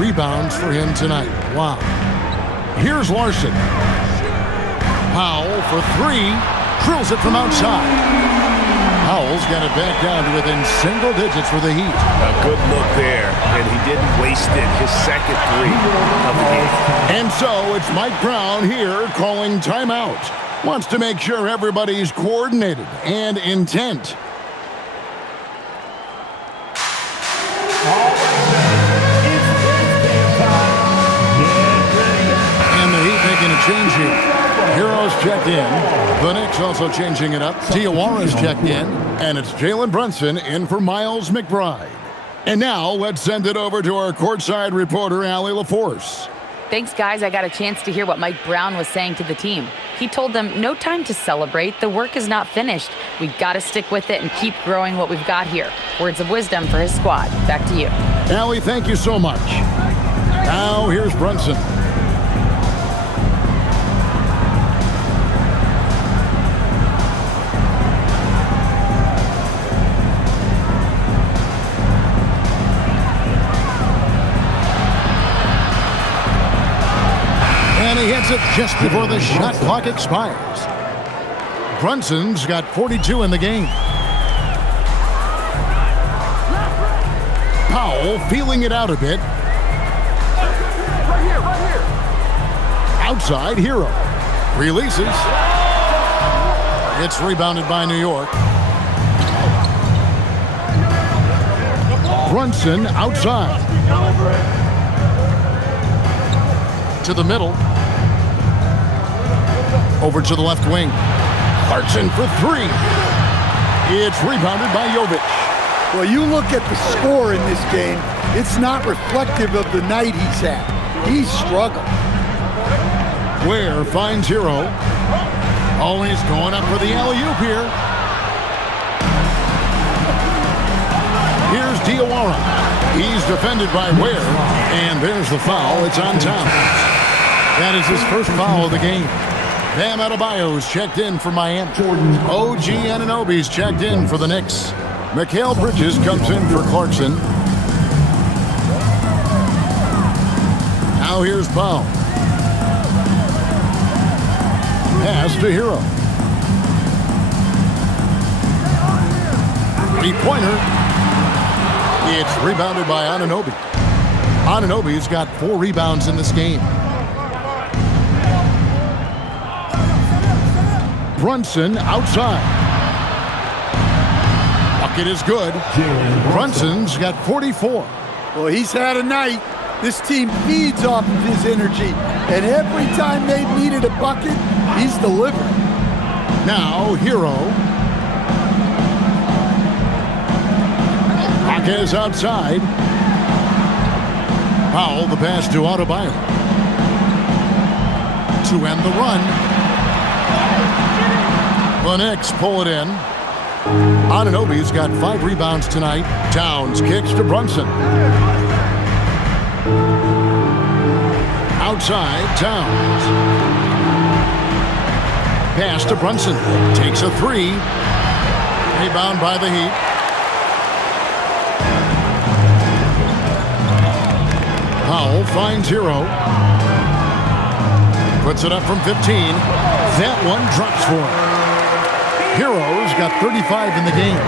rebounds for him tonight. Wow. Here's Larson. Powell for 3, drills it from outside. Powell's got it back down to within single digits for the Heat. A good look there, and he didn't waste it. His second 3 of the game. And so it's Mike Brown here calling timeout. Wants to make sure everybody's coordinated and intent. And the Heat making a change here. Heroes checked in. The Knicks also changing it up. Tijuana's checked in. And it's Jalen Brunson in for Miles McBride. And now let's send it over to our courtside reporter, Allie LaForce. Thanks, guys. I got a chance to hear what Mike Brown was saying to the team. He told them, no time to celebrate. The work is not finished. We got to stick with it and keep growing what we've got here. Words of wisdom for his squad. Back to you. Allie, thank you so much. Now here's Brunson. gets it just before the shot clock expires. Brunson's got 42 in the game. Powell feeling it out a bit. Outside, Hero. Releases. It's rebounded by New York. Brunson outside. To the middle. Over to the left wing. Clarkson for three. It's rebounded by Jovic. Well, you look at the score in this game, it's not reflective of the night he's had. He's struggled. Ware finds Hero. Always going up for the alley-oop here. Here's Diawara. He's defended by Ware. And there's the foul. It's on Towns. That is his first foul of the game. Bam Adebayo's checked in for Miami. OG Anunoby's checked in for the Knicks. Mikal Bridges comes in for Clarkson. Now here's Powell. Pass to Hero. Three-pointer. It's rebounded by Anunoby. Anunoby's got 4 rebounds in this game. Brunson outside. Bucket is good. Brunson's got 44. Well, he's had a night. This team feeds off of his energy, and every time they've needed a bucket, he's delivered. Now, Hero. Marquez outside. Powell, the pass to Adebayo. To end the run. The Knicks pull it in. Anunoby's got 5 rebounds tonight. Towns kicks to Brunson. Outside, Towns. Pass to Brunson. Takes a 3. Rebound by the Heat. Powell finds Hero. Puts it up from 15. That one drops for him. Hero's got 35 in the game.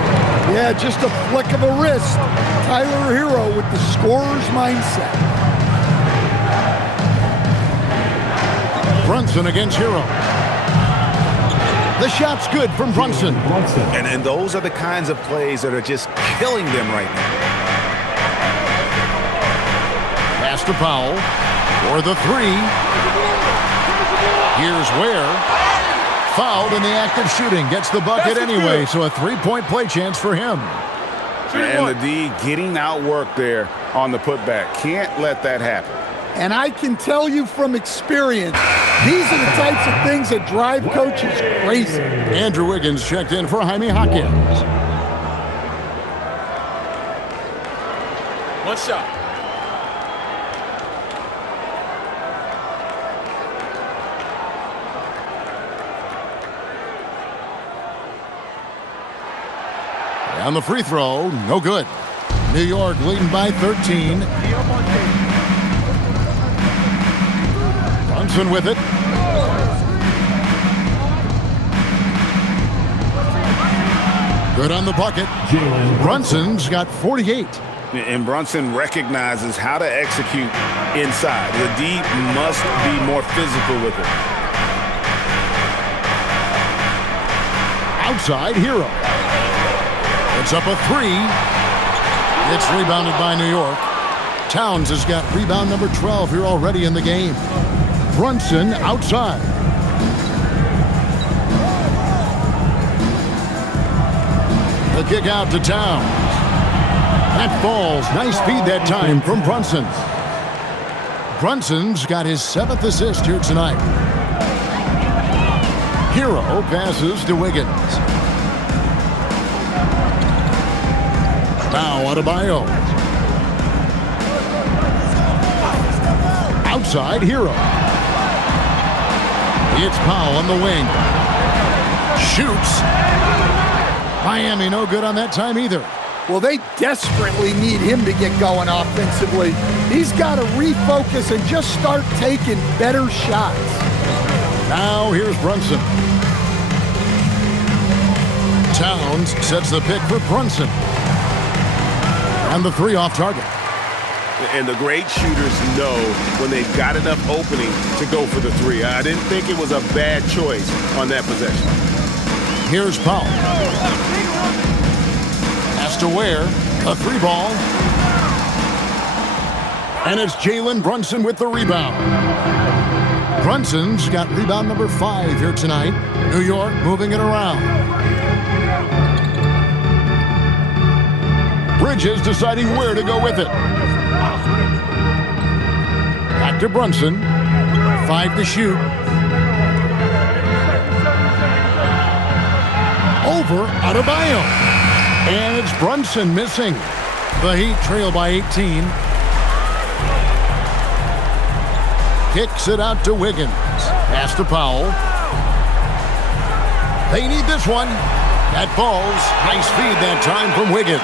Yeah, just a flick of a wrist. Tyler Hero with the scorer's mindset. Brunson against Hero. The shot's good from Brunson. And those are the kinds of plays that are just killing them right now. Pass to Powell for the 3. Here's Ware. Fouled in the act of shooting. Gets the bucket anyway, so a 3-point play chance for him. And the D getting outworked there on the putback. Can't let that happen. And I can tell you from experience, these are the types of things that drive coaches crazy. Andrew Wiggins checked in for Jaime Hawkins. One shot. On the free throw, no good. New York leading by 13. Brunson with it. Good on the bucket. Brunson's got 48. And Brunson recognizes how to execute inside. The D must be more physical with it. Outside, Hero. It's up a 3. It's rebounded by New York. Towns has got rebound number 12 here already in the game. Brunson outside. The kick out to Towns. That falls. Nice feed that time from Brunson. Brunson's got his 7th assist here tonight. Hero passes to Wiggins. Now Adebayo. Outside, Hero. It's Powell on the wing. Shoots. Miami no good on that time either. Well, they desperately need him to get going offensively. He's got to refocus and just start taking better shots. Now here's Brunson. Towns sets the pick for Brunson. And the 3 off target. And the great shooters know when they've got enough opening to go for the 3. I didn't think it was a bad choice on that possession. Here's Powell. Has to wear a 3 ball. And it's Jalen Brunson with the rebound. Brunson's got rebound number 5 here tonight. New York moving it around. Bridges deciding where to go with it. Back to Brunson. 5 to shoot. Over Adebayo. And it's Brunson missing. The Heat trail by 18. Kicks it out to Wiggins. Pass to Powell. They need this one. That falls. Nice feed that time from Wiggins.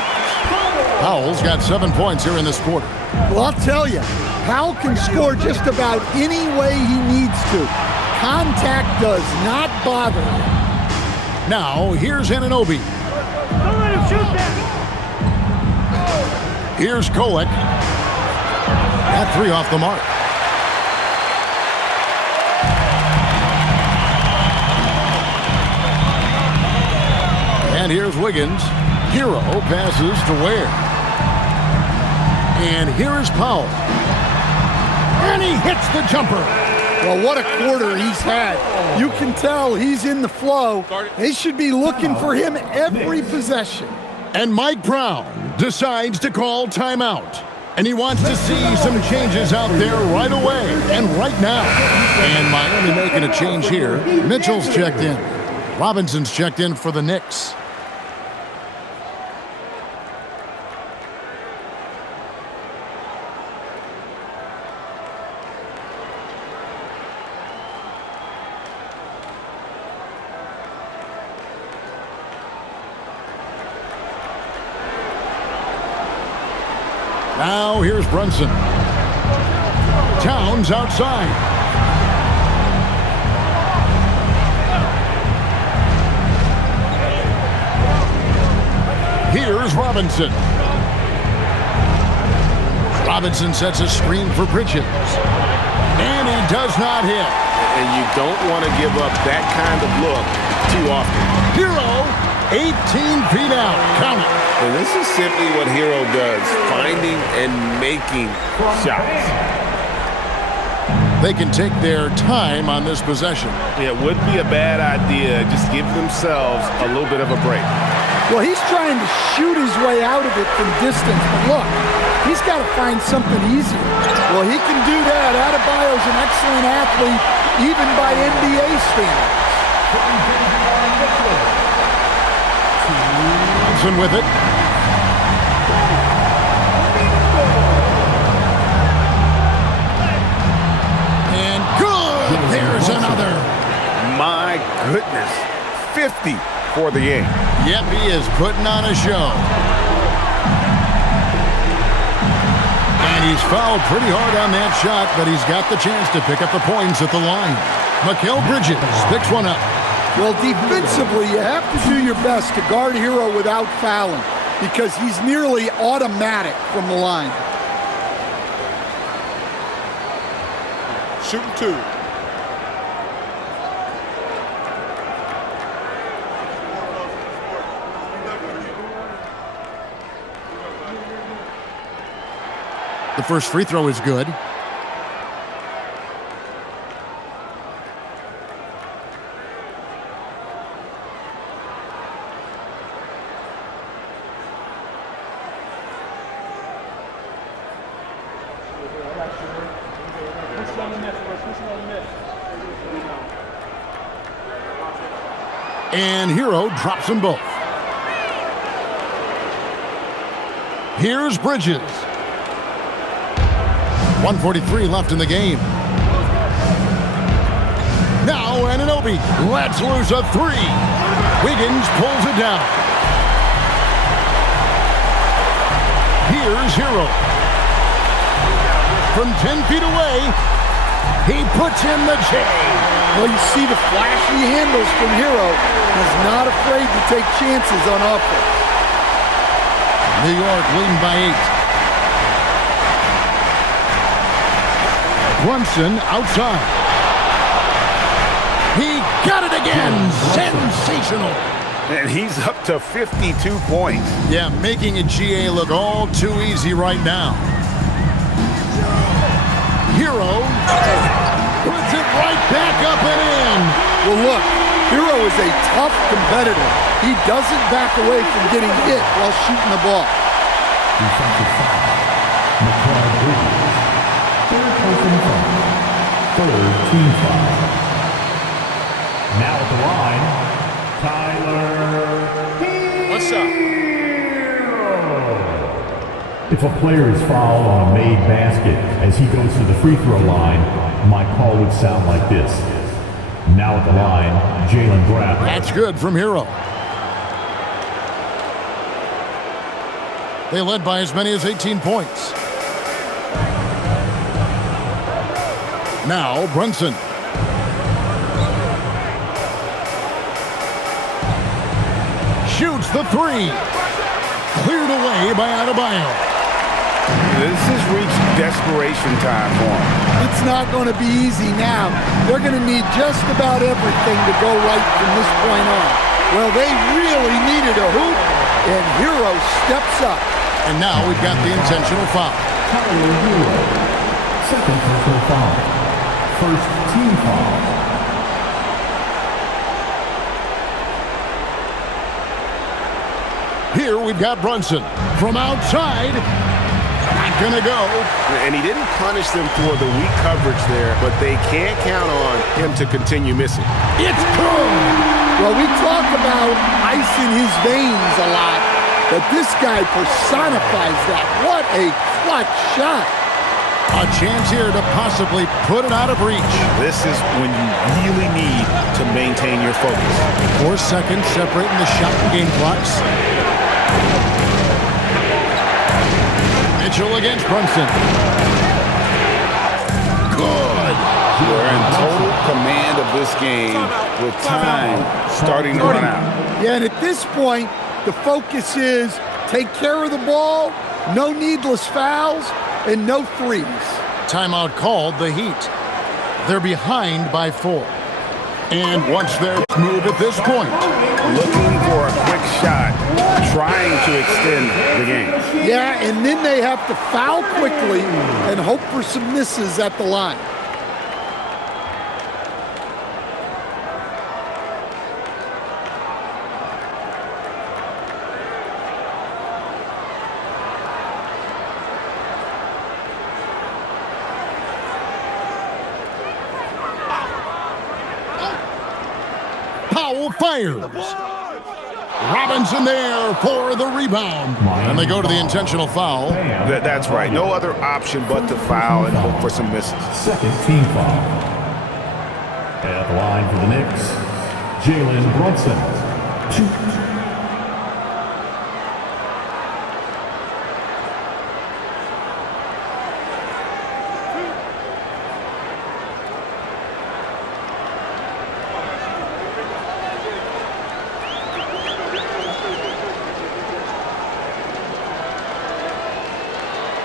Powell's got 7 points here in this quarter. Well, I'll tell you, Powell can score just about any way he needs to. Contact does not bother him. Now, here's Anunoby. Don't let him shoot that. Here's Kolek. That 3 off the mark. And here's Wiggins. Hero passes to Ware. And here is Powell. And he hits the jumper. Well, what a quarter he's had. You can tell he's in the flow. They should be looking for him every possession. And Mike Brown decides to call timeout. And he wants to see some changes out there right away and right now. And Miami making a change here. Mitchell's checked in. Robinson's checked in for the Knicks. Now here's Brunson. Towns outside. Here's Robinson. Robinson sets a screen for Bridges. And he does not hit. And you don't want to give up that kind of look too often. Hero, 18 feet out. Count it. And this is simply what Hero does, finding and making shots. They can take their time on this possession. Yeah, it wouldn't be a bad idea. Just give themselves a little bit of a break. Well, he's trying to shoot his way out of it from distance, but look, he's got to find something easier. Well, he can do that. Adebayo's an excellent athlete, even by NBA standards. Brunson with it. And good! There's another. My goodness. 50 for the game. Yep, he is putting on a show. And he's fouled pretty hard on that shot, but he's got the chance to pick up the points at the line. Mikal Bridges picks one up. Well, defensively, you have to do your best to guard Hero without fouling because he's nearly automatic from the line. Shooting 2. The first free throw is good. And Hero drops them both. Here's Bridges. 1:43 left in the game. Now Anunoby lets loose a 3. Wiggins pulls it down. Here's Hero. From 10 feet away, he puts in the J. Well, you see the flashy handles from Hero. He's not afraid to take chances on offense. New York leading by 8. Brunson outside. He got it again. Sensational. And he's up to 52 points. Yeah, making a GA look all too easy right now. Hero puts it right back up and in. Well, look, Hero is a tough competitor. He doesn't back away from getting hit while shooting the ball. Defensive foul. Third personal foul. Third team foul. Now at the line, Tyler. What's up? If a player is fouled on a made basket as he goes to the free throw line, my call would sound like this. Now at the line, Jalen Graff. That's good from Hero. They led by as many as 18 points. Now Brunson. Shoots the three. Cleared away by Adebayo. This has reached desperation time for him. It's not going to be easy now. They're going to need just about everything to go right from this point on. Well, they really needed a hoop, and Hero steps up. And now we've got the intentional foul. Tyler Hero. Second personal foul. First team foul. Here we've got Brunson from outside. Not gonna go. And he didn't punish them for the weak coverage there, but they can't count on him to continue missing. It's good. Well, we talk about ice in his veins a lot, but this guy personifies that. What a clutch shot. A chance here to possibly put it out of reach. This is when you really need to maintain your focus. 4 seconds separating the shot and game clocks. Mitchell against Brunson. Good. We're in total command of this game with time starting to run out. Yeah, and at this point, the focus is take care of the ball, no needless fouls, and no threes. Timeout called, the Heat. They're behind by 4. And once they're move at this point. Looking for a quick shot, trying to extend the game. Yeah, and then they have to foul quickly and hope for some misses at the line. Powell fires. Robinson there for the rebound. And they go to the intentional foul. That's right. No other option but to foul and hope for some misses. Second team foul. At the line for the Knicks, Jalen Brunson.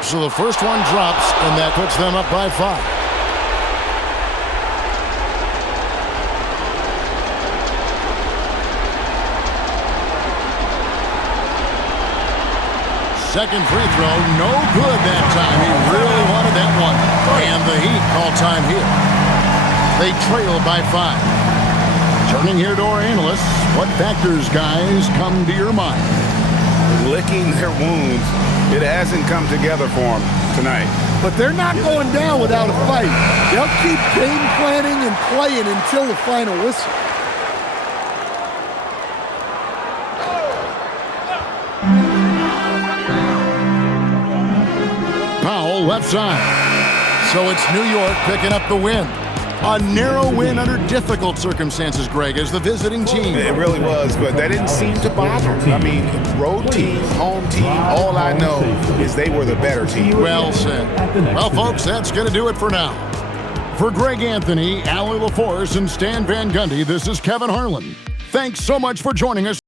So the first one drops, and that puts them up by 5. Second free throw, no good that time. He really wanted that one. And the Heat call time here. They trail by 5. Turning here to our analysts, what factors, guys, come to your mind? Licking their wounds. It hasn't come together for them tonight. But they're not going down without a fight. They'll keep game planning and playing until the final whistle. Powell left side. So it's New York picking up the win. A narrow win under difficult circumstances, Greg, as the visiting team. It really was, but that didn't seem to bother. I mean, road team, home team, all I know is they were the better team. Well said. Well, folks, that's going to do it for now. For Greg Anthony, Allie LaForce, and Stan Van Gundy, this is Kevin Harlan. Thanks so much for joining us